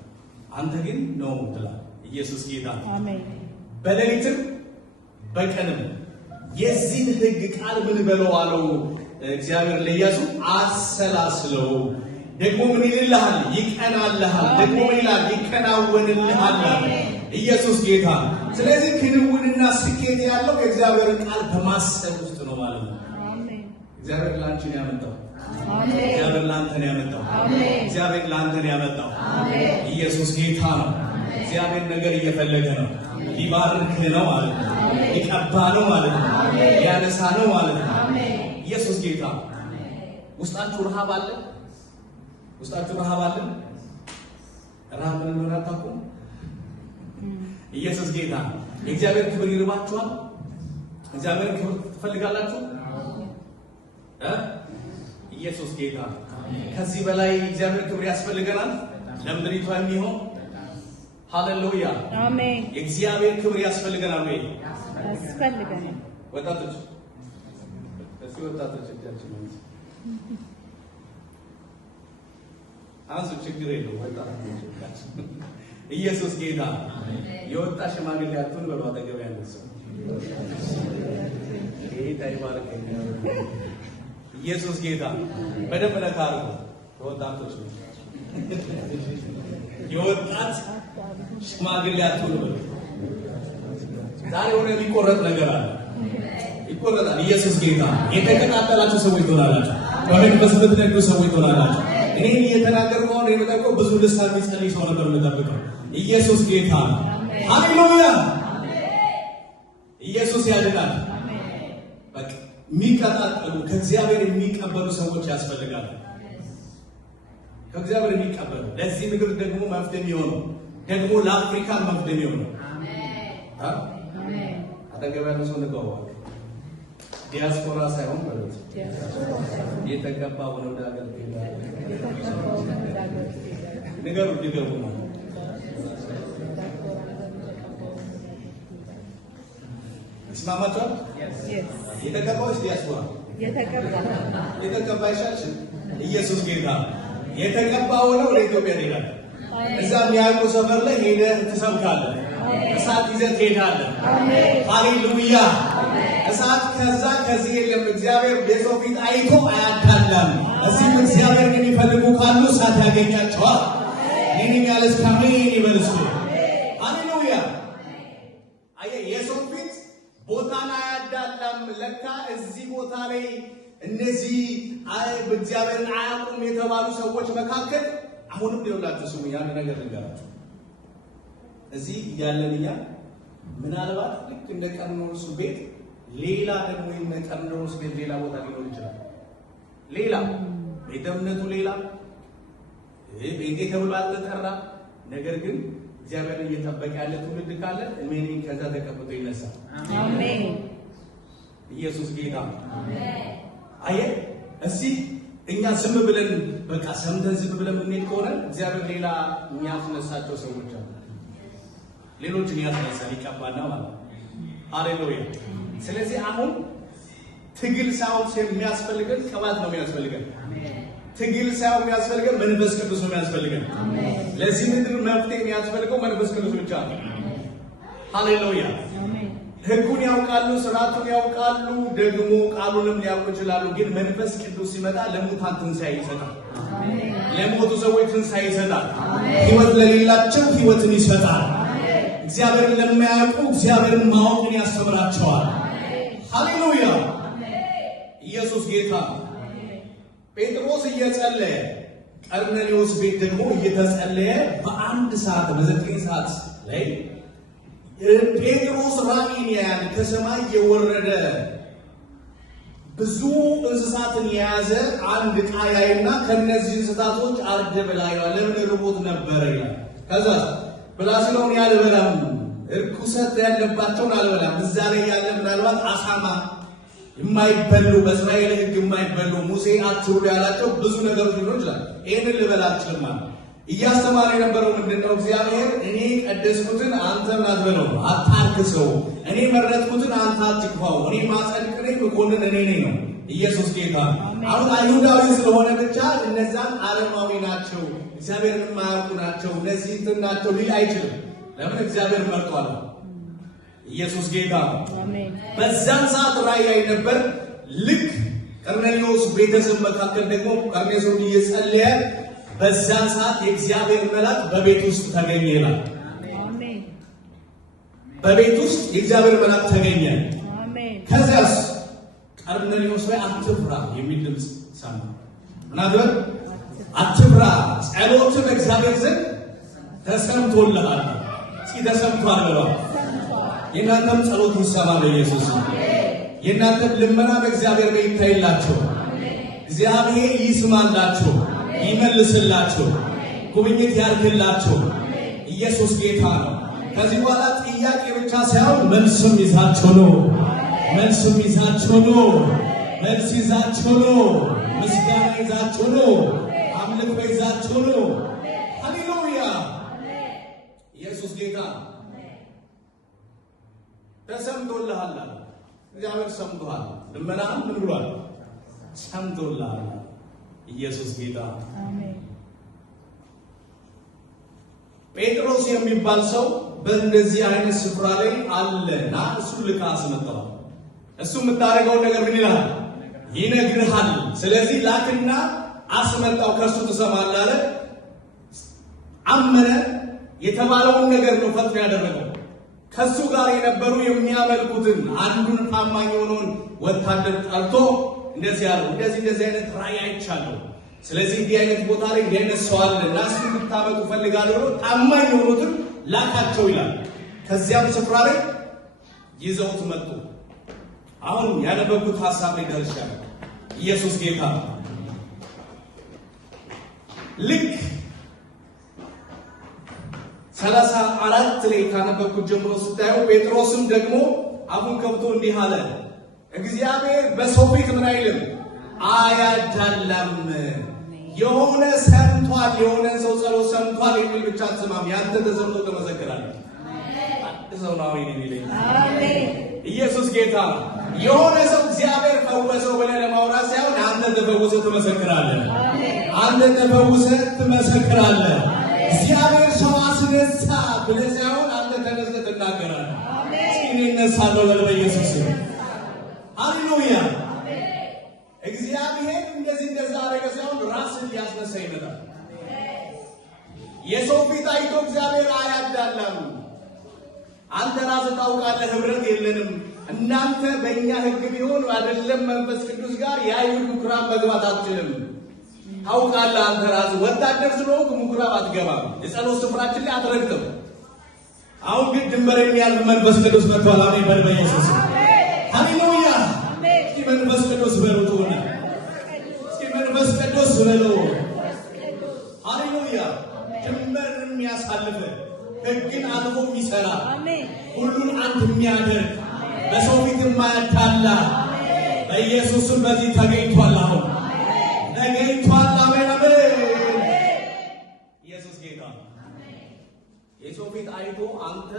አንተ ግን ነው ትላለህ። ኢየሱስ ጌታ አሜን። በሌሊትም በቀንም የዚህን ሕግ ቃል ምን በለው አለው እግዚአብሔር ለኢያሱ፣ አሰላስለው። ደግሞ ምን ይልልሃል? ይቀናልሃል። ደግሞ ምን ይላል? ይከናወንልሃል። ኢየሱስ ጌታ። ስለዚህ ክንውንና ስኬት ያለው የእግዚአብሔርን ቃል በማሰብ ውስጥ ነው ማለት ነው። እግዚአብሔር ላንቺ ነው ያመጣው። እግዚአብሔር ላንተ ነው ያመጣው። እግዚአብሔር ላንተ ነው ያመጣው። ኢየሱስ ጌታ ነው። እግዚአብሔር ነገር እየፈለገ ነው። ሊባርክህ ነው ማለት ነው። ሊቀባ ነው ማለት ነው። ሊያነሳ ነው ማለት ነው። ኢየሱስ ጌታ። ውስጣችሁ ረሃብ አለ? ውስጣችሁ ረሃብ አለ? ረሃብ ምን እንደሆነ አታውቁም? ኢየሱስ ጌታ። የእግዚአብሔር ክብር ይርባችኋል? እግዚአብሔር ክብር ትፈልጋላችሁ? ኢየሱስ ጌታ። ከዚህ በላይ እግዚአብሔር ክብር ያስፈልገናል ለምድሪቷ የሚሆን ሃሌሉያ አሜን። የእግዚአብሔር ክብር ያስፈልገናል ወይ? ያስፈልገናል። ወጣቶች እስኪ ወጣቶች እጃችን አንሱ፣ ችግር የለውም ወጣቶች። ኢየሱስ ጌታ። የወጣ ሽማግሌ አትሁን በሉ አጠገብ ያለው ሰው ጌታ ይባርክ። ኢየሱስ ጌታ። በደንብ ነካ አድርጉ ወጣቶች። የወጣት ሽማግሌ አትሁን በሉ። ዛሬ ሆነ የሚቆረጥ ነገር አለ፣ ይቆረጣል። ኢየሱስ ጌታ። የተቀጣጠላችሁ ሰዎች ትሆናላችሁ፣ በመንፈስ የምትነዱ ሰዎች ትሆናላችሁ። እኔ እየተናገርኩ አሁን የምጠቀው ብዙ ልሳን የሚጸልይ ሰው ነበር የምጠብቀው። ኢየሱስ ጌታ። ሃሌሉያ። ኢየሱስ ያድናል። በቃ የሚቀጣጠሉ ከእግዚአብሔር የሚቀበሉ ሰዎች ያስፈልጋሉ። ከእግዚአብሔር የሚቀበሉ ለዚህ ምድር ደግሞ መፍትሄ የሚሆኑ ደግሞ ለአፍሪካ መፍትሄ የሚሆኑ አጠገብ ያለ ሰው ንቀዋል። ዲያስፖራ ሳይሆን ማለት የተቀባ ሆነ ወደ ሀገር ንገሩ ድገሙ ነው። ይስማማችኋል? የተቀባው ዲያስፖራ የተቀባ ይሻልሽ። ኢየሱስ ጌታ። የተቀባው ነው ለኢትዮጵያ ይላል። እዛ የሚያውቁ ሰፈር ላይ ሄደህ ትሰብካለህ። እሳት ይዘህ ትሄዳለህ። ሃሌሉያ። እሳት ከዛ ከዚህ የለም። እግዚአብሔር የሰው ፊት አይቶ አያዳላም። እዚህም እግዚአብሔር የሚፈልጉ ካሉ እሳት ያገኛቸዋል። ይህንን ያለስ ካሜን ይበልሱ። ሃሌሉያ። አየህ፣ የሰው ፊት ቦታን አያዳላም። ለካ እዚህ ቦታ ላይ እነዚህ እግዚአብሔርን አያውቁም የተባሉ ሰዎች መካከል አሁንም ሊውላችሁ ስሙ። ያን ነገር ልንገራችሁ። እዚህ ያለን እኛ ምናልባት ልክ እንደ ቀርሜሎስ ቤት ሌላ ደግሞ እንደ ቀርሜሎስ ቤት ሌላ ቦታ ሊኖር ይችላል። ሌላ ቤተ እምነቱ ሌላ ቤቴ ተብሎ አልተጠራ። ነገር ግን እግዚአብሔርን እየጠበቀ ያለ ትውልድ ካለ እኔ ከዛ ተቀብቶ ይነሳል። አሜን። ኢየሱስ ጌታ። አሜን። አየህ፣ እዚህ እኛ ዝም ብለን በቃ ሰምተን ዝም ብለን የምንሄድ ከሆነ እግዚአብሔር ሌላ የሚያስነሳቸው ሰዎች አሉ። ሌሎችን ያስነሳል፣ ይቀባና ማለት ነው። ሃሌሉያ። ስለዚህ አሁን ትግል ሳይሆን የሚያስፈልገን ቅባት ነው የሚያስፈልገን። ትግል ሳይሆን የሚያስፈልገን መንፈስ ቅዱስ ነው የሚያስፈልገን። ለዚህ ምድር መፍትሄ የሚያስፈልገው መንፈስ ቅዱስ ብቻ ነው። ሃሌሉያ። ሕጉን ያውቃሉ፣ ስርዓቱን ያውቃሉ፣ ደግሞ ቃሉንም ሊያውቁ ይችላሉ። ግን መንፈስ ቅዱስ ሲመጣ ለሙታን ትንሣኤ ይሰጣል። ለሞቱ ሰዎች ትንሣኤ ይሰጣል። ሕይወት ለሌላቸው ሕይወትን ይሰጣል። እግዚአብሔርን ለማያውቁ እግዚአብሔርን ማወቅን ያስተምራቸዋል። ሃሌሉያ። ኢየሱስ ጌታ። ጴጥሮስ እየጸለየ ቀርሜሎስ ቤት ደግሞ እየተጸለየ በአንድ ሰዓት በ9 ሰዓት ላይ ጴጥሮስ ራእይን ያያል። ከሰማይ የወረደ ብዙ እንስሳትን የያዘ አንድ ዕቃ ያይና ከነዚህ እንስሳቶች አርደ ብላ ይላል። ለምን ርቦት ነበረ ይላል። ከዛ ብላ ስለሆነ ያልበላም እርኩሰት ያለባቸውን አልበላም። እዛ ላይ ያለ ምናልባት አሳማ የማይበሉ በእስራኤል ሕግ የማይበሉ ሙሴ አትብሉ ያላቸው ብዙ ነገሮች ሊኖር ይችላል። ይህንን ልበላ አልችልም ማለት እያስተማረ የነበረው ምንድነው? እግዚአብሔር እኔ ቀደስኩትን አንተ አትበለው፣ አታርክሰው። እኔ መረጥኩትን አንተ አትግፋው። እኔ ማጸድቅ ነኝ፣ መኮንን እኔ ነኝ ነው። ኢየሱስ ጌታ። አሁን አይሁዳዊ ስለሆነ ብቻ እነዛን አረማዊ ናቸው፣ እግዚአብሔርን የማያውቁ ናቸው፣ እነዚህ እንትን ናቸው ሊል አይችልም። ለምን? እግዚአብሔር መርጧል። ኢየሱስ ጌታ። በዛን ሰዓት ራእይ ላይ ነበር። ልክ ቀርሜሎስ ቤተሰብ መካከል ደግሞ ቀርሜሎስ እየጸለየ በዛን ሰዓት የእግዚአብሔር መልአክ በቤት ውስጥ ተገኘ ይላል። አሜን። በቤት ውስጥ የእግዚአብሔር መልአክ ተገኘ። አሜን። ከዚያስ ቀርሜሎስ ላይ አትፍራ የሚል ድምፅ ሰማ። ምናልባት አትፍራ፣ ጸሎትህ በእግዚአብሔር ዘንድ ተሰምቶልሃል። እስኪ ተሰምቷል ብለዋል። የእናንተም ጸሎት ይሰማ በኢየሱስ ነው። የእናንተም ልመና በእግዚአብሔር ላይ ይታይላችሁ። እግዚአብሔር ይስማላችሁ፣ ይመልስላችሁ፣ ጉብኝት ያድርግላችሁ። ኢየሱስ ጌታ ነው። ከዚህ በኋላ ጥያቄ ብቻ ሳይሆን መልስም ይዛችሁ ነው። መልስም ይዛችሁ ነው። መልስ ይዛችሁ ነው። ምስጋና ይዛችሁ ነው። አምልኮ ይዛችሁ ነው። ሃሌሉያ! ኢየሱስ ጌታ። ተሰምቶልሃል። እግዚአብሔር ሰምቶሃል። ልመናህን ምን ብሏል? ሰምቶልሃል። ኢየሱስ ጌታ። አሜን። ጴጥሮስ የሚባል ሰው በእንደዚህ አይነት ስፍራ ላይ አለና እሱ ልካ አስመጣው። እሱ የምታደርገውን ነገር ምን ይላል? ይነግርሃል። ስለዚህ ላክና አስመጣው፣ ከእሱ ትሰማለህ አለ። አመነ። የተባለውን ነገር ነው ፈጥኖ ያደረገው። ከሱ ጋር የነበሩ የሚያመልኩትን አንዱን ታማኝ የሆነውን ወታደር ጠርቶ እንደዚህ ያለው እንደዚህ አይነት ራእይ አይቻለሁ። ስለዚህ እንዲህ አይነት ቦታ ላይ እንዲህ አይነት ሰው አለ እና እሱ እንድታመጡ ፈልጋለሁ። ታማኝ የሆኑትን ላካቸው ይላል። ከዚያም ስፍራ ላይ ይዘውት መጡ። አሁን ያነበብኩት ሐሳብ ላይ ደርሻለሁ። ኢየሱስ ጌታ። ልክ 34 ላይ ካነበብኩት ጀምሮ ስታዩ ጴጥሮስም ደግሞ አፉን ከፍቶ እንዲህ አለ፣ እግዚአብሔር በሰው ፊት ምን አይልም አያዳላም። የሆነ ሰምቷል፣ የሆነ ሰው ጸሎት ሰምቷል የሚል ብቻ አትሰማም። ያንተ ተሰምቶ ተመሰክራለህ። ሰው ነው የሚለኝ። አሜን። ኢየሱስ ጌታ። የሆነ ሰው እግዚአብሔር ፈወሰው ብለህ ለማውራት ሳይሆን አንተ ተፈውሰህ ትመሰክራለህ። አንተ ተፈውሰህ ትመሰክራለህ። እግዚአብሔር ሰው አስነሳ ብለህ ሳይሆን አንተ ተነስተህ ትናገራለህ። እስኪ እነሳለሁ በል በኢየሱስ ስም። ሃሌሉያ። እግዚአብሔር እንደዛ አደረገ ሳይሆን ራስን ሊያስነሳ ይመጣል። የሰው ፊት አይቶ እግዚአብሔር አያዳላም። አንተ ራስህ ታውቃለህ፣ ህብረት የለንም። እናንተ በእኛ ህግ ቢሆን አይደለም መንፈስ ቅዱስ ጋር የአይሁድ ምኩራብ መግባት አትችልም። ታውቃለህ አንተ ራስህ ወታደር ስለሆንክ ምኩራብ አትገባም። የጸሎት ስፍራችን ላይ አትረግጥም። አሁን ግን ድንበር የሚያልፍ መንፈስ ቅዱስ መጥቷል። አሜን በል በኢየሱስ ስም። ሃሌሉያ። እስኪ መንፈስ ቅዱስ በሉት ሆነ። እስኪ መንፈስ ቅዱስ በለው። ሃሌሉያ። ድንበር የሚያሳልፍ ህግን አልፎ የሚሰራ ሁሉን አንድ የሚያደርግ በሰው ፊት የማያታላ በኢየሱስም በዚህ ተገኝቷል። አሁን ተገኝቷል። አሜን አሜን። ኢየሱስ ጌታ። የሰው ፊት አይቶ አንተ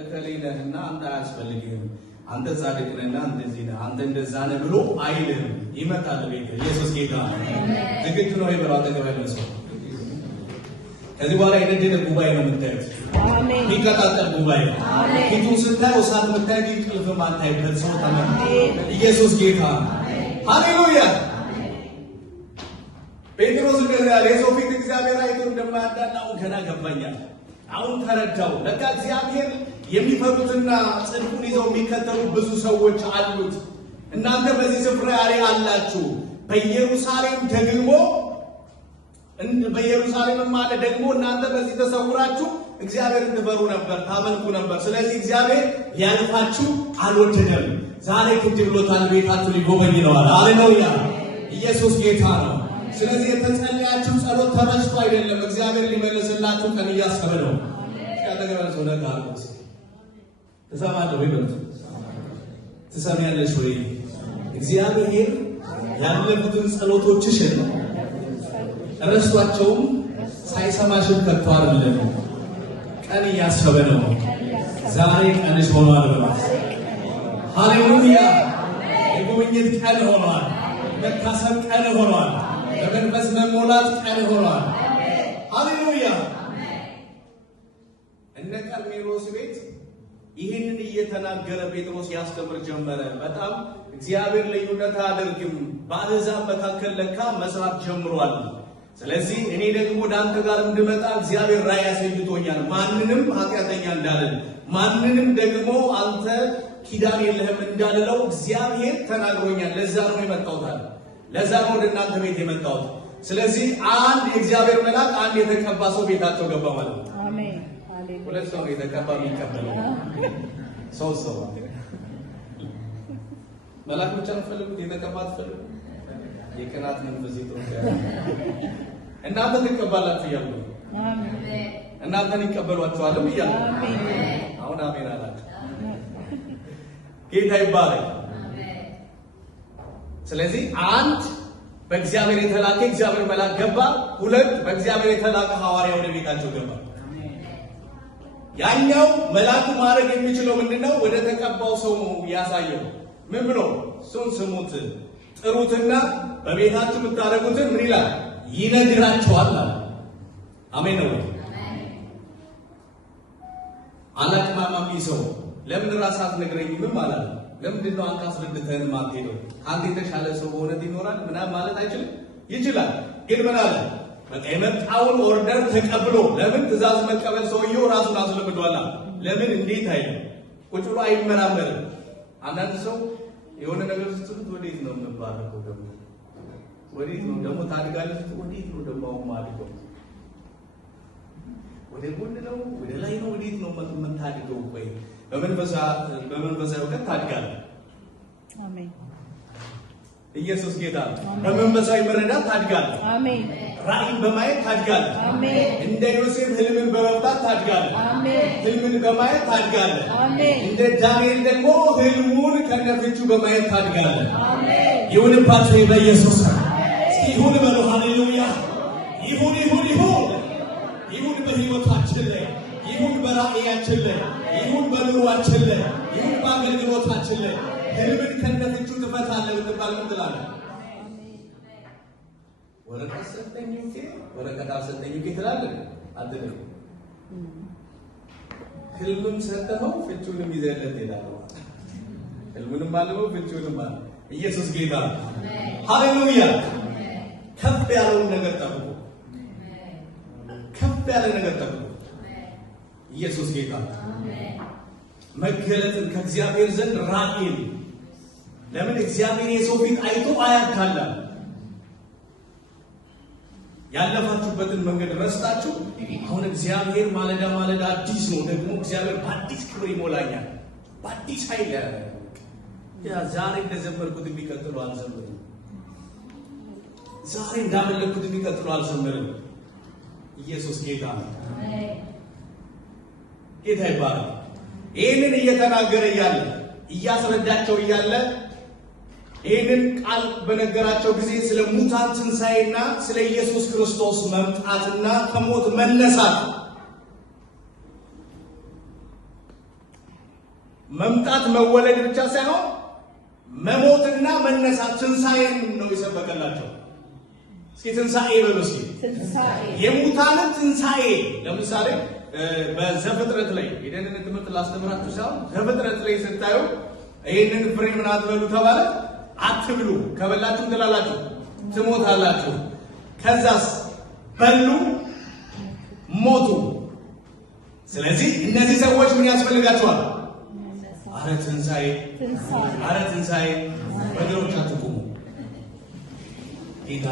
እከሌ ነህና አንተ አያስፈልግህም፣ አንተ ጻድቅ ነህና እንደዚህ ነህ፣ አንተ እንደዛ ነህ ብሎ አይልም። ይመጣል ቤት። ኢየሱስ ጌታ። ዝግጁ ነው ይበራ ተገበለ ሰው። ከዚህ በኋላ የነደደ ጉባኤ ነው የምታዩት። አሜን። የሚቀጣጠል ጉባኤ ነው። ፊቱን ስታዩ እሳት የምታዩ እንቅልፍ ማታይበት ሰው ተመ ኢየሱስ ጌታ። ሃሌሉያ። ጴጥሮስ እንደዚያ የሰው ፊት እግዚአብሔር አይቶ እንደማያዳላው ገና ገባኛል። አሁን ተረዳው። ለካ እግዚአብሔር የሚፈሩትና ጽድቁን ይዘው የሚከተሉ ብዙ ሰዎች አሉት። እናንተ በዚህ ስፍራ ያሬ አላችሁ። በኢየሩሳሌም ማለት ደግሞ እናንተ በዚህ ተሰውራችሁ እግዚአብሔርን ትፈሩ ነበር፣ ታመልኩ ነበር። ስለዚህ እግዚአብሔር ሊያልፋችሁ አልወደደም። ዛሬ ግድ ብሎታል። ቤታችሁ ሊጎበኝ ነዋል። ሃሌሉያ። ኢየሱስ ጌታ ነው። ስለዚህ የተጸለያችሁ ጸሎት ተመችቶ አይደለም፣ እግዚአብሔር ሊመልስላችሁ ቀን እያሰበ ነው። ያተገበረ ሰው ለካሉ ትሰማለህ ወይ? በሉ ትሰሚያለሽ ወይ? እግዚአብሔር ያለፉትን ጸሎቶችሽን ረስቷቸውም ሳይሰማሽም ከቶ አይደለም፣ ቀን እያሰበ ነው። ዛሬ ቀንሽ ሆኗል። በማስ ሃሌሉያ። የጉብኝት ቀን ሆኗል። መታሰብ ቀን ሆኗል። በመንፈስ መሞላት ቀን ሆኗል። ሃሌሉያ። እነ ቀርሜሎስ ቤት ይህንን እየተናገረ ጴጥሮስ ያስተምር ጀመረ። በጣም እግዚአብሔር ልዩነት አያደርግም፣ በአሕዛብ መካከል ለካ መስራት ጀምሯል። ስለዚህ እኔ ደግሞ ወደ አንተ ጋር እንድመጣ እግዚአብሔር ራእይ አሳይቶኛል። ማንንም ኃጢአተኛ እንዳልል፣ ማንንም ደግሞ አንተ ኪዳን የለህም እንዳልለው እግዚአብሔር ተናግሮኛል። ለዛ ነው የመጣሁት። ለዛ ነው ወደ እናንተ ቤት የመጣሁት። ስለዚህ አንድ የእግዚአብሔር መልአክ አንድ የተቀባ ሰው ቤታቸው ገባ ማለት ነው። አሜን። ሁለት ሰው ነው የተቀባ የሚቀበለው። ሶስት ሰው መልአክ ብቻ ነው ፈልጉት፣ የተቀባ ትፈልጉ። የቅናት መንፈስ ይጥሩያ እናንተ ትቀባላችሁ እያሉ አሜን። እናንተን ይቀበሏችኋል እያሉ አሜን። አሁን አሜን አላችሁ። ጌታ ይባረክ። ስለዚህ አንድ በእግዚአብሔር የተላከ እግዚአብሔር መልአክ ገባ። ሁለት በእግዚአብሔር የተላከ ሐዋርያ ወደ ቤታቸው ገባ። ያኛው መልአኩ ማድረግ የሚችለው ምንድነው? ወደ ተቀባው ሰው ያሳየው። ምን ብሎ? እሱን ስሙት፣ ጥሩትና በቤታችሁ የምታደርጉትን ምን ይላል? ይነግራቸዋል አለ። አሜን ነው። አላቅማማሚ ሰው ለምን ራስህ አትነግረኝም ማለት ነው። ለምንድን ነው አንተ አስረድተህን ማትሄደው? አንተ የተሻለ ሰው በእውነት ይኖራል ምናምን ማለት አይችልም? ይችላል። ግን ምን አለ? በቃ የመጣውን ኦርደር ተቀብሎ ለምን ትእዛዝ መቀበል ሰውየው ራሱን አስለምዷል። ለምን እንዴት አይልም? ቁጭ ብሎ አይመራመርም። አንዳንድ ሰው የሆነ ነገር ስትሉት ወዴት ነው የምባረከው? ደግሞ ወዴት ነው ደግሞ ታድጋለህ? ወዴት ነው ደግሞ አሁን ማድገው? ወደ ጎን ነው ወደ ላይ ነው ወዴት ነው የምታድገው? ቆይ በመንፈሳዊ እውቀት ታድጋለህ። አሜን። ኢየሱስ ጌታ ነው። በመንፈሳዊ መረዳት ታድጋለህ። አሜን። ራእይን በማየት ታድጋለህ። አሜን። እንደ ዮሴፍ ህልምን በመፍታት ታድጋለህ። አሜን። ህልምን በማየት ታድጋለህ። አሜን። እንደ ዳንኤል ደግሞ ህልሙን ከነፍቹ በማየት ታድጋለህ። አሜን። ይሁንባችሁ በኢየሱስ እስኪ ይሁን በሉ። ሃሌሉያ። ይሁን ይሁን ይሁን ይሁን በህይወታችን ላይ ይሁን በራእያችን ላይ ይሁን በኑሯችን ላይ ይሁን በአገልግሎታችን ላይ ህልምን ከነፍቹ ትፈታለህ ብትባል ምን ትላለህ? ወረቀት ሰጠኝ እንጂ ወረቀት አልሰጠኝ እንጂ ትላለህ አትልም። ህልምም ሰጠኸው ፍቹንም ይዘለት ይላል። ህልምንም አልበው ፍቹንም አለ። ኢየሱስ ጌታ ነው። ሃሌሉያ። ከፍ ያለውን ነገር ጠብቁ። ከፍ ያለ ነገር ጠብቁ። ኢየሱስ ጌታ ነው። መገለጥን ከእግዚአብሔር ዘንድ ራእይን ለምን እግዚአብሔር የሰው ፊት አይቶ አያታላል። ያለፋችሁበትን መንገድ ረስታችሁ አሁን እግዚአብሔር ማለዳ ማለዳ አዲስ ነው፣ ደግሞ እግዚአብሔር በአዲስ ክብር ይሞላኛል፣ በአዲስ ኃይል ዛሬ እንደዘመርኩት የሚቀጥሉ አልዘምርም፣ ዛሬ እንዳመለኩት የሚቀጥሉ አልዘምርም። ኢየሱስ ጌታ ነው። ጌታ ይባላል። ይህንን እየተናገረ እያለ እያስረዳቸው እያለ ይህንን ቃል በነገራቸው ጊዜ ስለ ሙታን ትንሣኤና ስለ ኢየሱስ ክርስቶስ መምጣትና ከሞት መነሳት መምጣት መወለድ ብቻ ሳይሆን መሞትና መነሳት ትንሣኤን ነው የሰበከላቸው። እስኪ ትንሣኤ በሉ እስኪ። የሙታንን ትንሣኤ ለምሳሌ በዘፍጥረት ላይ የደህንነት ትምህርት ላስተምራችሁ ሳይሆን ዘፍጥረት ላይ ስታዩ ይህንን ፍሬ ምን አትበሉ ተባለ? አትብሉ፣ ከበላችሁ ትላላችሁ ትሞታላችሁ። ከዛስ በሉ ሞቱ። ስለዚህ እነዚህ ሰዎች ምን ያስፈልጋቸዋል? አረ ትንሣኤ፣ አረ ትንሣኤ። በእግሮቻችሁ ቁሙ። ጌታ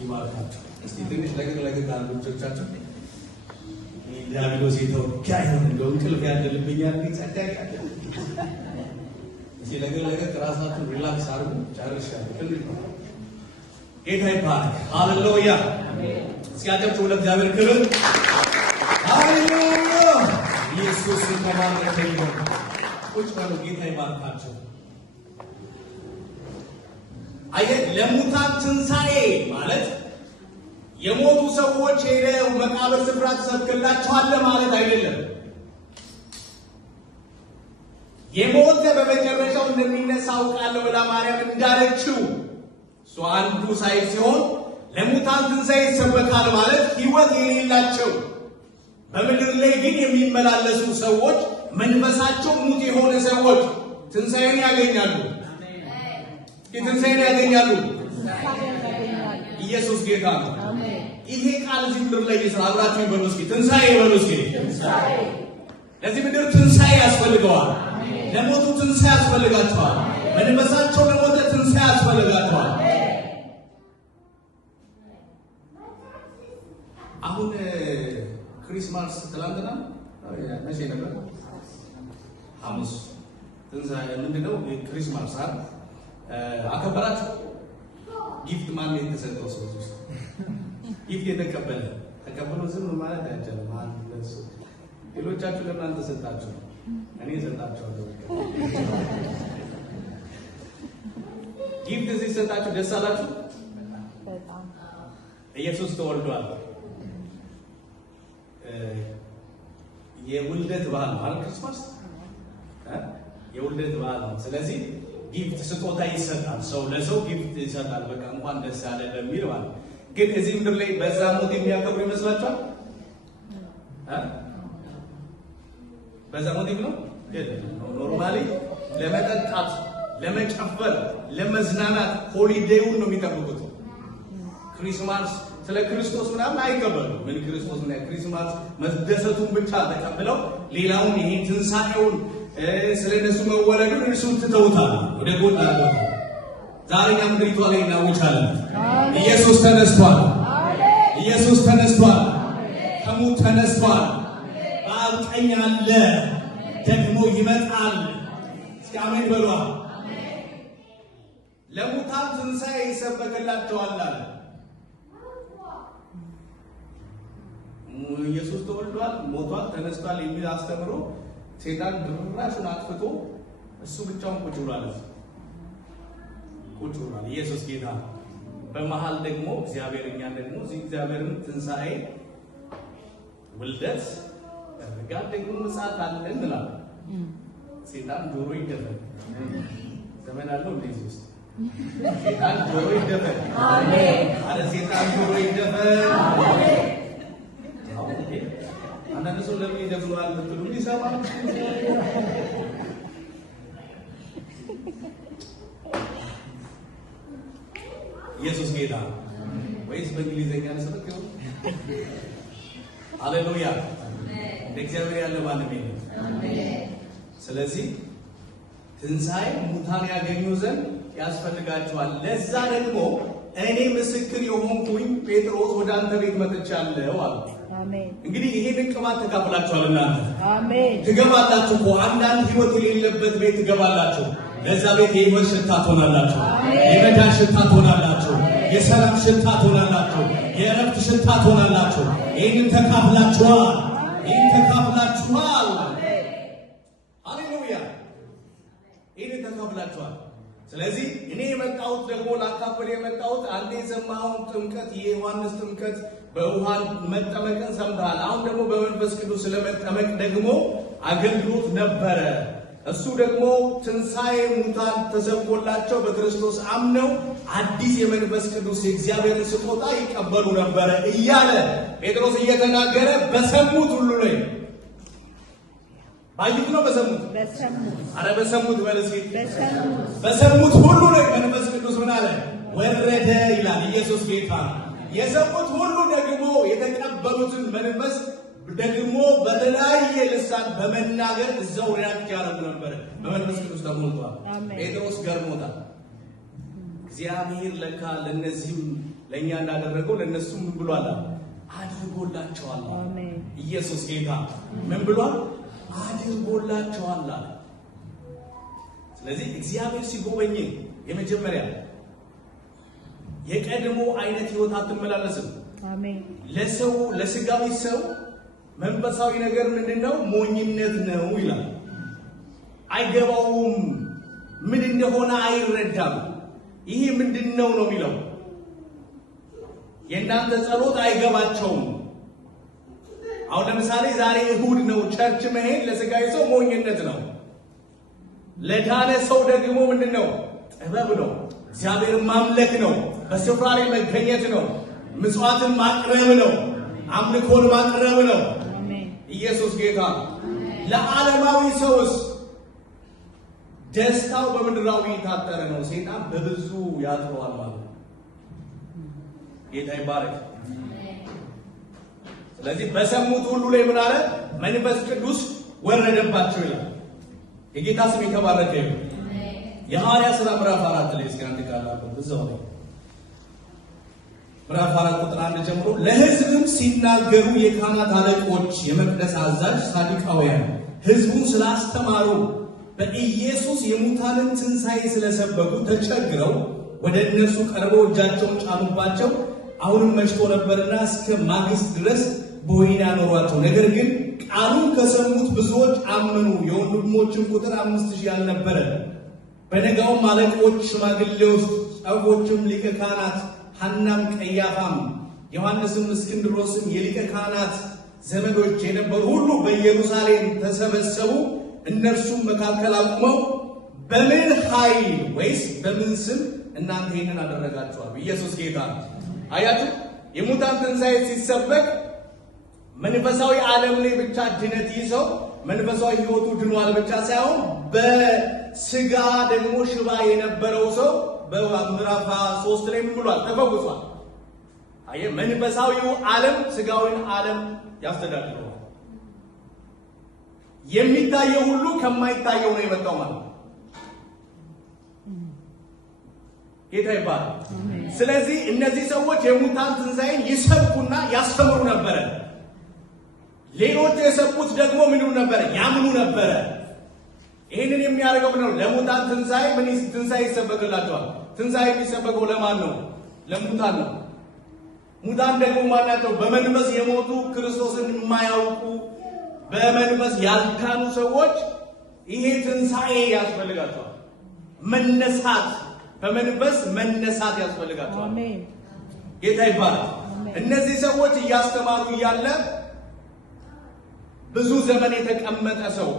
ይባርካችሁ። እስቲ ትንሽ ለቅቅ ካሉ ልጆቻችሁ ዲያብሎስ የተወጋ ይሁን እንደው እንቅልፍ ያደልብኛል ጸጋይ ያለ እዚህ ለቅቅ ራሳችሁን ሪላክስ አድርጉ። ጨርሻለሁ። ጌታ ይባርክ። ሃሌሉያ። እስኪያጨብጭቡ ለእግዚአብሔር ክብር። ሃሌሉያ። ኢየሱስ የተባረከ ይሁን። ቁጭ በሉ። ጌታ ይባርካቸው። አየህ፣ ለሙታን ትንሣኤ ማለት የሞቱ ሰዎች ሄደው መቃብር ስፍራ ተሰብክላቸዋለህ ማለት አይደለም። የሞተ በመጨረሻው እንደሚነሳ አውቃለሁ ብላ ማርያም እንዳለችው እሱ አንዱ ሳይል ሲሆን ለሙታን ትንሣኤ ይሰበካል ማለት ሕይወት የሌላቸው በምድር ላይ ግን የሚመላለሱ ሰዎች መንፈሳቸው ሙት የሆነ ሰዎች ትንሣኤን ያገኛሉ። ትንሣኤን ያገኛሉ። ኢየሱስ ጌታ ነው። ይሄ ቃል እዚህ ምድር ላይ ይስራ። አብራችሁ ይበሉ እስኪ ትንሣኤ ይበሉ እስኪ። ለዚህ ምድር ትንሣኤ ያስፈልገዋል። ለሞቱ ትንሣኤ ያስፈልጋቸዋል። መንፈሳቸው ለሞተ ትንሣኤ ያስፈልጋቸዋል። አሁን ክሪስማስ ትላንትና መቼ ነበር? ሐሙስ ትንሣኤ ምንድነው? ክሪስማስ አከበራችሁ? ጊፍት ማን የተሰጠው ሰው ውስጥ ጊፍት የተቀበለ ተቀበሎ ዝም ማለት አይቻልም። አንተስ ሌሎቻችሁ ለምን አልተሰጣችሁ? እኔ ሰጣችኋለሁ። ጊፍት ጊፍት ሲሰጣችሁ ደስ አላችሁ? በጣም ኢየሱስ ተወልዷል። የውልደት በዓል ነው አይደል? ክርስቶስ የውልደት በዓል ነው። ስለዚህ ጊፍት ስጦታ ይሰጣል። ሰው ለሰው ጊፍት ይሰጣል። በቃ እንኳን ደስ ያለ በሚል ማለት ግን እዚህ ምድር ላይ በዛ ሞት የሚያከብሩ ይመስላችኋል? በዛ ሞት ነው ኖርማሊ ለመጠጣት፣ ለመጨፈር፣ ለመዝናናት ሆሊዴውን ነው የሚጠብቁት። ክሪስማስ ስለ ክርስቶስ ምናምን አይቀበሉ። ምን ክርስቶስ ምን ክሪስማስ መደሰቱን ብቻ ተቀብለው ሌላውን ይሄ ትንሳኤውን ስለነሱ መወለዱን እርሱን ትተውታል፣ ወደ ጎን አድርገውታል። ዛሬ እኛ ምድሪቷ ላይ እናውጃለን። ኢየሱስ ተነስቷል። ኢየሱስ ተነስቷል። ከሙት ተነስቷል። በአብ ቀኝ አለ፣ ደግሞ ይመጣል። እስኪ አሜን በሉ። ለሙታን ትንሣኤ ይሰበክላቸዋል አለ። ኢየሱስ ተወልዷል፣ ሞቷል፣ ተነስቷል የሚል አስተምሮ ሴጣን ድራሹን አጥፍቶ እሱ ብቻውን ቁጭ ብሏል። ቁጭ ብሏል። ኢየሱስ ጌታ። በመሃል ደግሞ እግዚአብሔር እኛን ደግሞ እዚህ እግዚአብሔርን ትንሣኤ ውልደት ጋር ደግሞ ምጽአት አለ እንላለን። ሴጣን ጆሮ ይደፈን። ዘመን አለው እንደዚህ ውስጥ ሴጣን ጆሮ ይደፈን። አሜን። አረ ሴጣን ጆሮ ይደፈን። አሜን። አንዳንድ ሰው ለምን ይደፍነዋል ብትሉ ይሰማል። ኢየሱስ ጌታ ወይስ በእንግሊዘኛ ለሰበክ ነው? ሃሌሉያ። እንደ እግዚአብሔር ያለ ማንም የለም። አሜን። ስለዚህ ትንሣኤ ሙታን ያገኙ ዘንድ ያስፈልጋቸዋል። ለዛ ደግሞ እኔ ምስክር የሆንኩኝ ጴጥሮስ ወደ አንተ ቤት መጥቻለሁ አለ። አሜን። እንግዲህ ይሄን ቅባት ተካፍላችኋል። እናንተ አሜን ትገባላችሁ እኮ አንዳንድ ህይወት የሌለበት ቤት ትገባላችሁ። ለዛ ቤት የህይወት ሽታ ትሆናላችሁ። የመዳን ሽታ ትሆናላችሁ። የሰላም ሽታ ትሆናላችሁ። የእረፍት ሽታ ትሆናላችሁ። ይህን ተካፍላችኋል። ይህን ተካፍላችኋል። ሃሌሉያ። ይህን ተካፍላችኋል። ስለዚህ እኔ የመጣሁት ደግሞ ላካፈል የመጣሁት አንዴ የሰማኸውን ጥምቀት የዮሐንስ ጥምቀት በውሃ መጠመቅን ሰምተሃል። አሁን ደግሞ በመንፈስ ቅዱስ ስለመጠመቅ ደግሞ አገልግሎት ነበረ። እሱ ደግሞ ትንሣኤ ሙታን ተሰብኮላቸው በክርስቶስ አምነው አዲስ የመንፈስ ቅዱስ የእግዚአብሔርን ስጦታ ይቀበሉ ነበረ እያለ ጴጥሮስ እየተናገረ በሰሙት ሁሉ ላይ ባይት ነው በሰሙት አረ በሰሙት በለሲ በሰሙት ሁሉ ላይ መንፈስ ቅዱስ ምን አለ ወረደ ይላል። ኢየሱስ ጌታ። የሰሙት ሁሉ ደግሞ የተቀበሉትን መንፈስ ደግሞ በተለያየ ልሳን በመናገር እዛው ሪያክት ያደርጉ ነበር። በመንፈስ ቅዱስ ተሞልቷል። ጴጥሮስ ገርሞታል። እግዚአብሔር ለካ ለነዚህም ለኛ እንዳደረገው ለነሱም ብሏል አድርጎላቸዋል። ኢየሱስ ጌታ ምን ብሏል? አድርጎላቸዋል። ስለዚህ እግዚአብሔር ሲጎበኝ የመጀመሪያ የቀድሞ አይነት ህይወት አትመላለስም። አሜን። ለሰው ለስጋዊ ሰው መንፈሳዊ ነገር ምንድነው? ሞኝነት ነው ይላል። አይገባውም፣ ምን እንደሆነ አይረዳም። ይሄ ምንድነው ነው የሚለው። የእናንተ ጸሎት አይገባቸውም። አሁን ለምሳሌ ዛሬ እሁድ ነው፣ ቸርች መሄድ ለስጋዊ ሰው ሞኝነት ነው። ለዳነ ሰው ደግሞ ምንድነው? ጥበብ ነው። እግዚአብሔር ማምለክ ነው። በስፍራ ላይ መገኘት ነው። ምጽዋትን ማቅረብ ነው። አምልኮን ማቅረብ ነው። ኢየሱስ ጌታ። ለዓለማዊ ሰውስ ደስታው በምድራዊ የታጠረ ነው። ሰይጣን በብዙ ያጥረዋል ማለት ነው። ጌታ ይባረክ። ስለዚህ በሰሙት ሁሉ ላይ ምን አለ? መንፈስ ቅዱስ ወረደባቸው ይላል። የጌታ ስም የተባረከ ይሁን። የሐዋርያት ሥራ ምዕራፍ 4 ላይ እስኪ አንድ ቃል አለ እዛው ላይ ምዕራፍ 4 ቁጥር 1 ጀምሮ ለሕዝብም ሲናገሩ የካህናት አለቆች፣ የመቅደስ አዛዥ ሳዱቃውያን ሕዝቡን ስላስተማሩ በኢየሱስ የሙታንን ትንሣኤ ስለሰበኩ ተቸግረው ወደ እነርሱ ቀርበው እጃቸውን ጫኑባቸው። አሁንም መሽቶ ነበርና እስከ ማግስት ድረስ በወህኒ አኖሯቸው። ነገር ግን ቃሉን ከሰሙት ብዙዎች አመኑ። የወንድሞችን ቁጥር 5000 አልነበረ። በነጋውም አለቆች፣ ሽማግሌዎች ጸሐፎችም ሊቀ ካህናት ሐናም ቀያፋም ዮሐንስም እስክንድሮስም የሊቀ ካህናት ዘመዶች የነበሩ ሁሉ በኢየሩሳሌም ተሰበሰቡ። እነርሱም መካከል አቁመው በምን ኃይል ወይስ በምን ስም እናንተ ይህንን አደረጋችኋል? ኢየሱስ ጌታ ነው። አያችሁ፣ የሙታን ትንሣኤ ሲሰበክ መንፈሳዊ ዓለም ላይ ብቻ ድነት ይዘው መንፈሳዊ ሕይወቱ ድኗል ብቻ ሳይሆን በስጋ ደግሞ ሽባ የነበረው ሰው በምዕራፍ 3 ላይ ምን ብሏል? ተፈውሷል። አየ መንፈሳዊው ዓለም ስጋዊን ዓለም ያስተዳድረዋል። የሚታየው ሁሉ ከማይታየው ነው የመጣው ማለት ነው። ጌታ ይባላል። ስለዚህ እነዚህ ሰዎች የሙታን ትንሣኤን ይሰብኩና ያስተምሩ ነበረ። ሌሎቹ የሰቡት ደግሞ ምን ይሉ ነበረ? ያምኑ ነበረ። ይህንን የሚያደርገው ነው። ለሙታን ትንሣኤ ትንሣኤ ይሰበክላቸዋል። ትንሣኤ የሚሰበከው ለማን ነው? ለሙታን ነው። ሙታን ደግሞ ማናቸው? በመንፈስ የሞቱ ክርስቶስን የማያውቁ በመንፈስ ያልዳኑ ሰዎች ይሄ ትንሣኤ ያስፈልጋቸዋል። መነሳት፣ በመንፈስ መነሳት ያስፈልጋቸዋል። ጌታ ይባላል። እነዚህ ሰዎች እያስተማሩ እያለ ብዙ ዘመን የተቀመጠ ሰው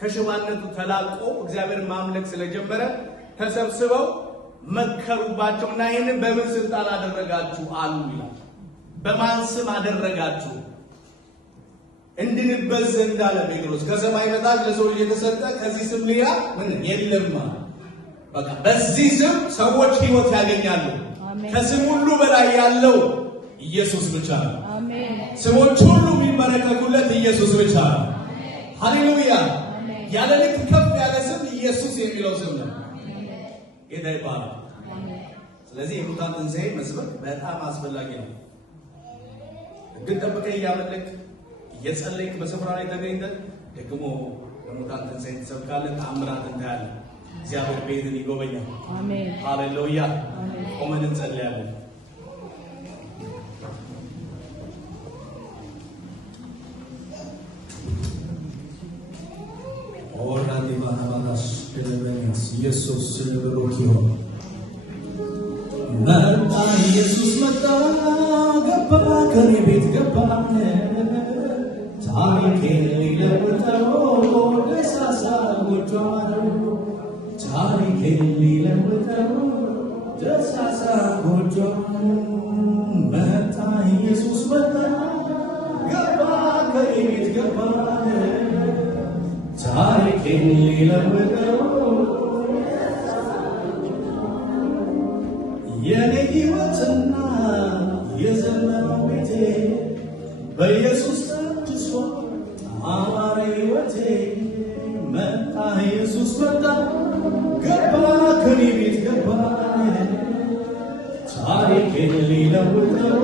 ከሽባነቱ ተላቆ እግዚአብሔር ማምለክ ስለጀመረ ተሰብስበው መከሩባቸውና ይህንን በምን ስልጣን አደረጋችሁ አሉ ይላል። በማን ስም አደረጋችሁ? እንድንበት ዘንድ አለ ጴጥሮስ። ከሰማይ በታች ለሰው ልጅ የተሰጠ ከዚህ ስም ሌላ ምን የለም። በቃ በዚህ ስም ሰዎች ሕይወት ያገኛሉ። ከስም ሁሉ በላይ ያለው ኢየሱስ ብቻ ነው። ስሞች ሁሉ የሚመለከቱለት ኢየሱስ ብቻ ነው። ሃሌሉያ! ያለ ልክ ከፍ ያለ ስም ኢየሱስ የሚለው ስም ነው። ጌታ ይባላል። ስለዚህ የሙታን ትንሣኤ መስበክ በጣም አስፈላጊ ነው። ግን ጠብቀህ እያመለክ እየጸለይክ በስፍራ ላይ ተገኝተህ ደግሞ የሙታን ትንሣኤ ትሰብካለህ፣ ተአምራት እንታያለን። እግዚአብሔር ቤትን ይጎበኛል። አሜን። ሃሌሉያ! ቆመን እንጸልያለን። ኦራዲ ባናባላስ ደለበኛስ ኢየሱስ ስለበሮክ ይሆን መጣ። ኢየሱስ መጣ፣ ገባ፣ ከኔ ቤት ገባ። ታሪኬን ሊለውጠው ደሳሳ ጎጆዋለው። ታሪኬን ሊለውጠው ደሳሳ ጎጆዋለው። መጣ፣ ኢየሱስ መጣ፣ ገባ፣ ከኔ ቤት ገባ። ታሪኬን ሊለውጠው የኔ ሕይወትና የዘመነው ቤቴ በኢየሱስ ታድሶ አማረ ሕይወቴ። መጣ ኢየሱስ መጣ፣ ገባ፣ ከኔ ቤት ገባ። ታሪኬን ሊለውጠው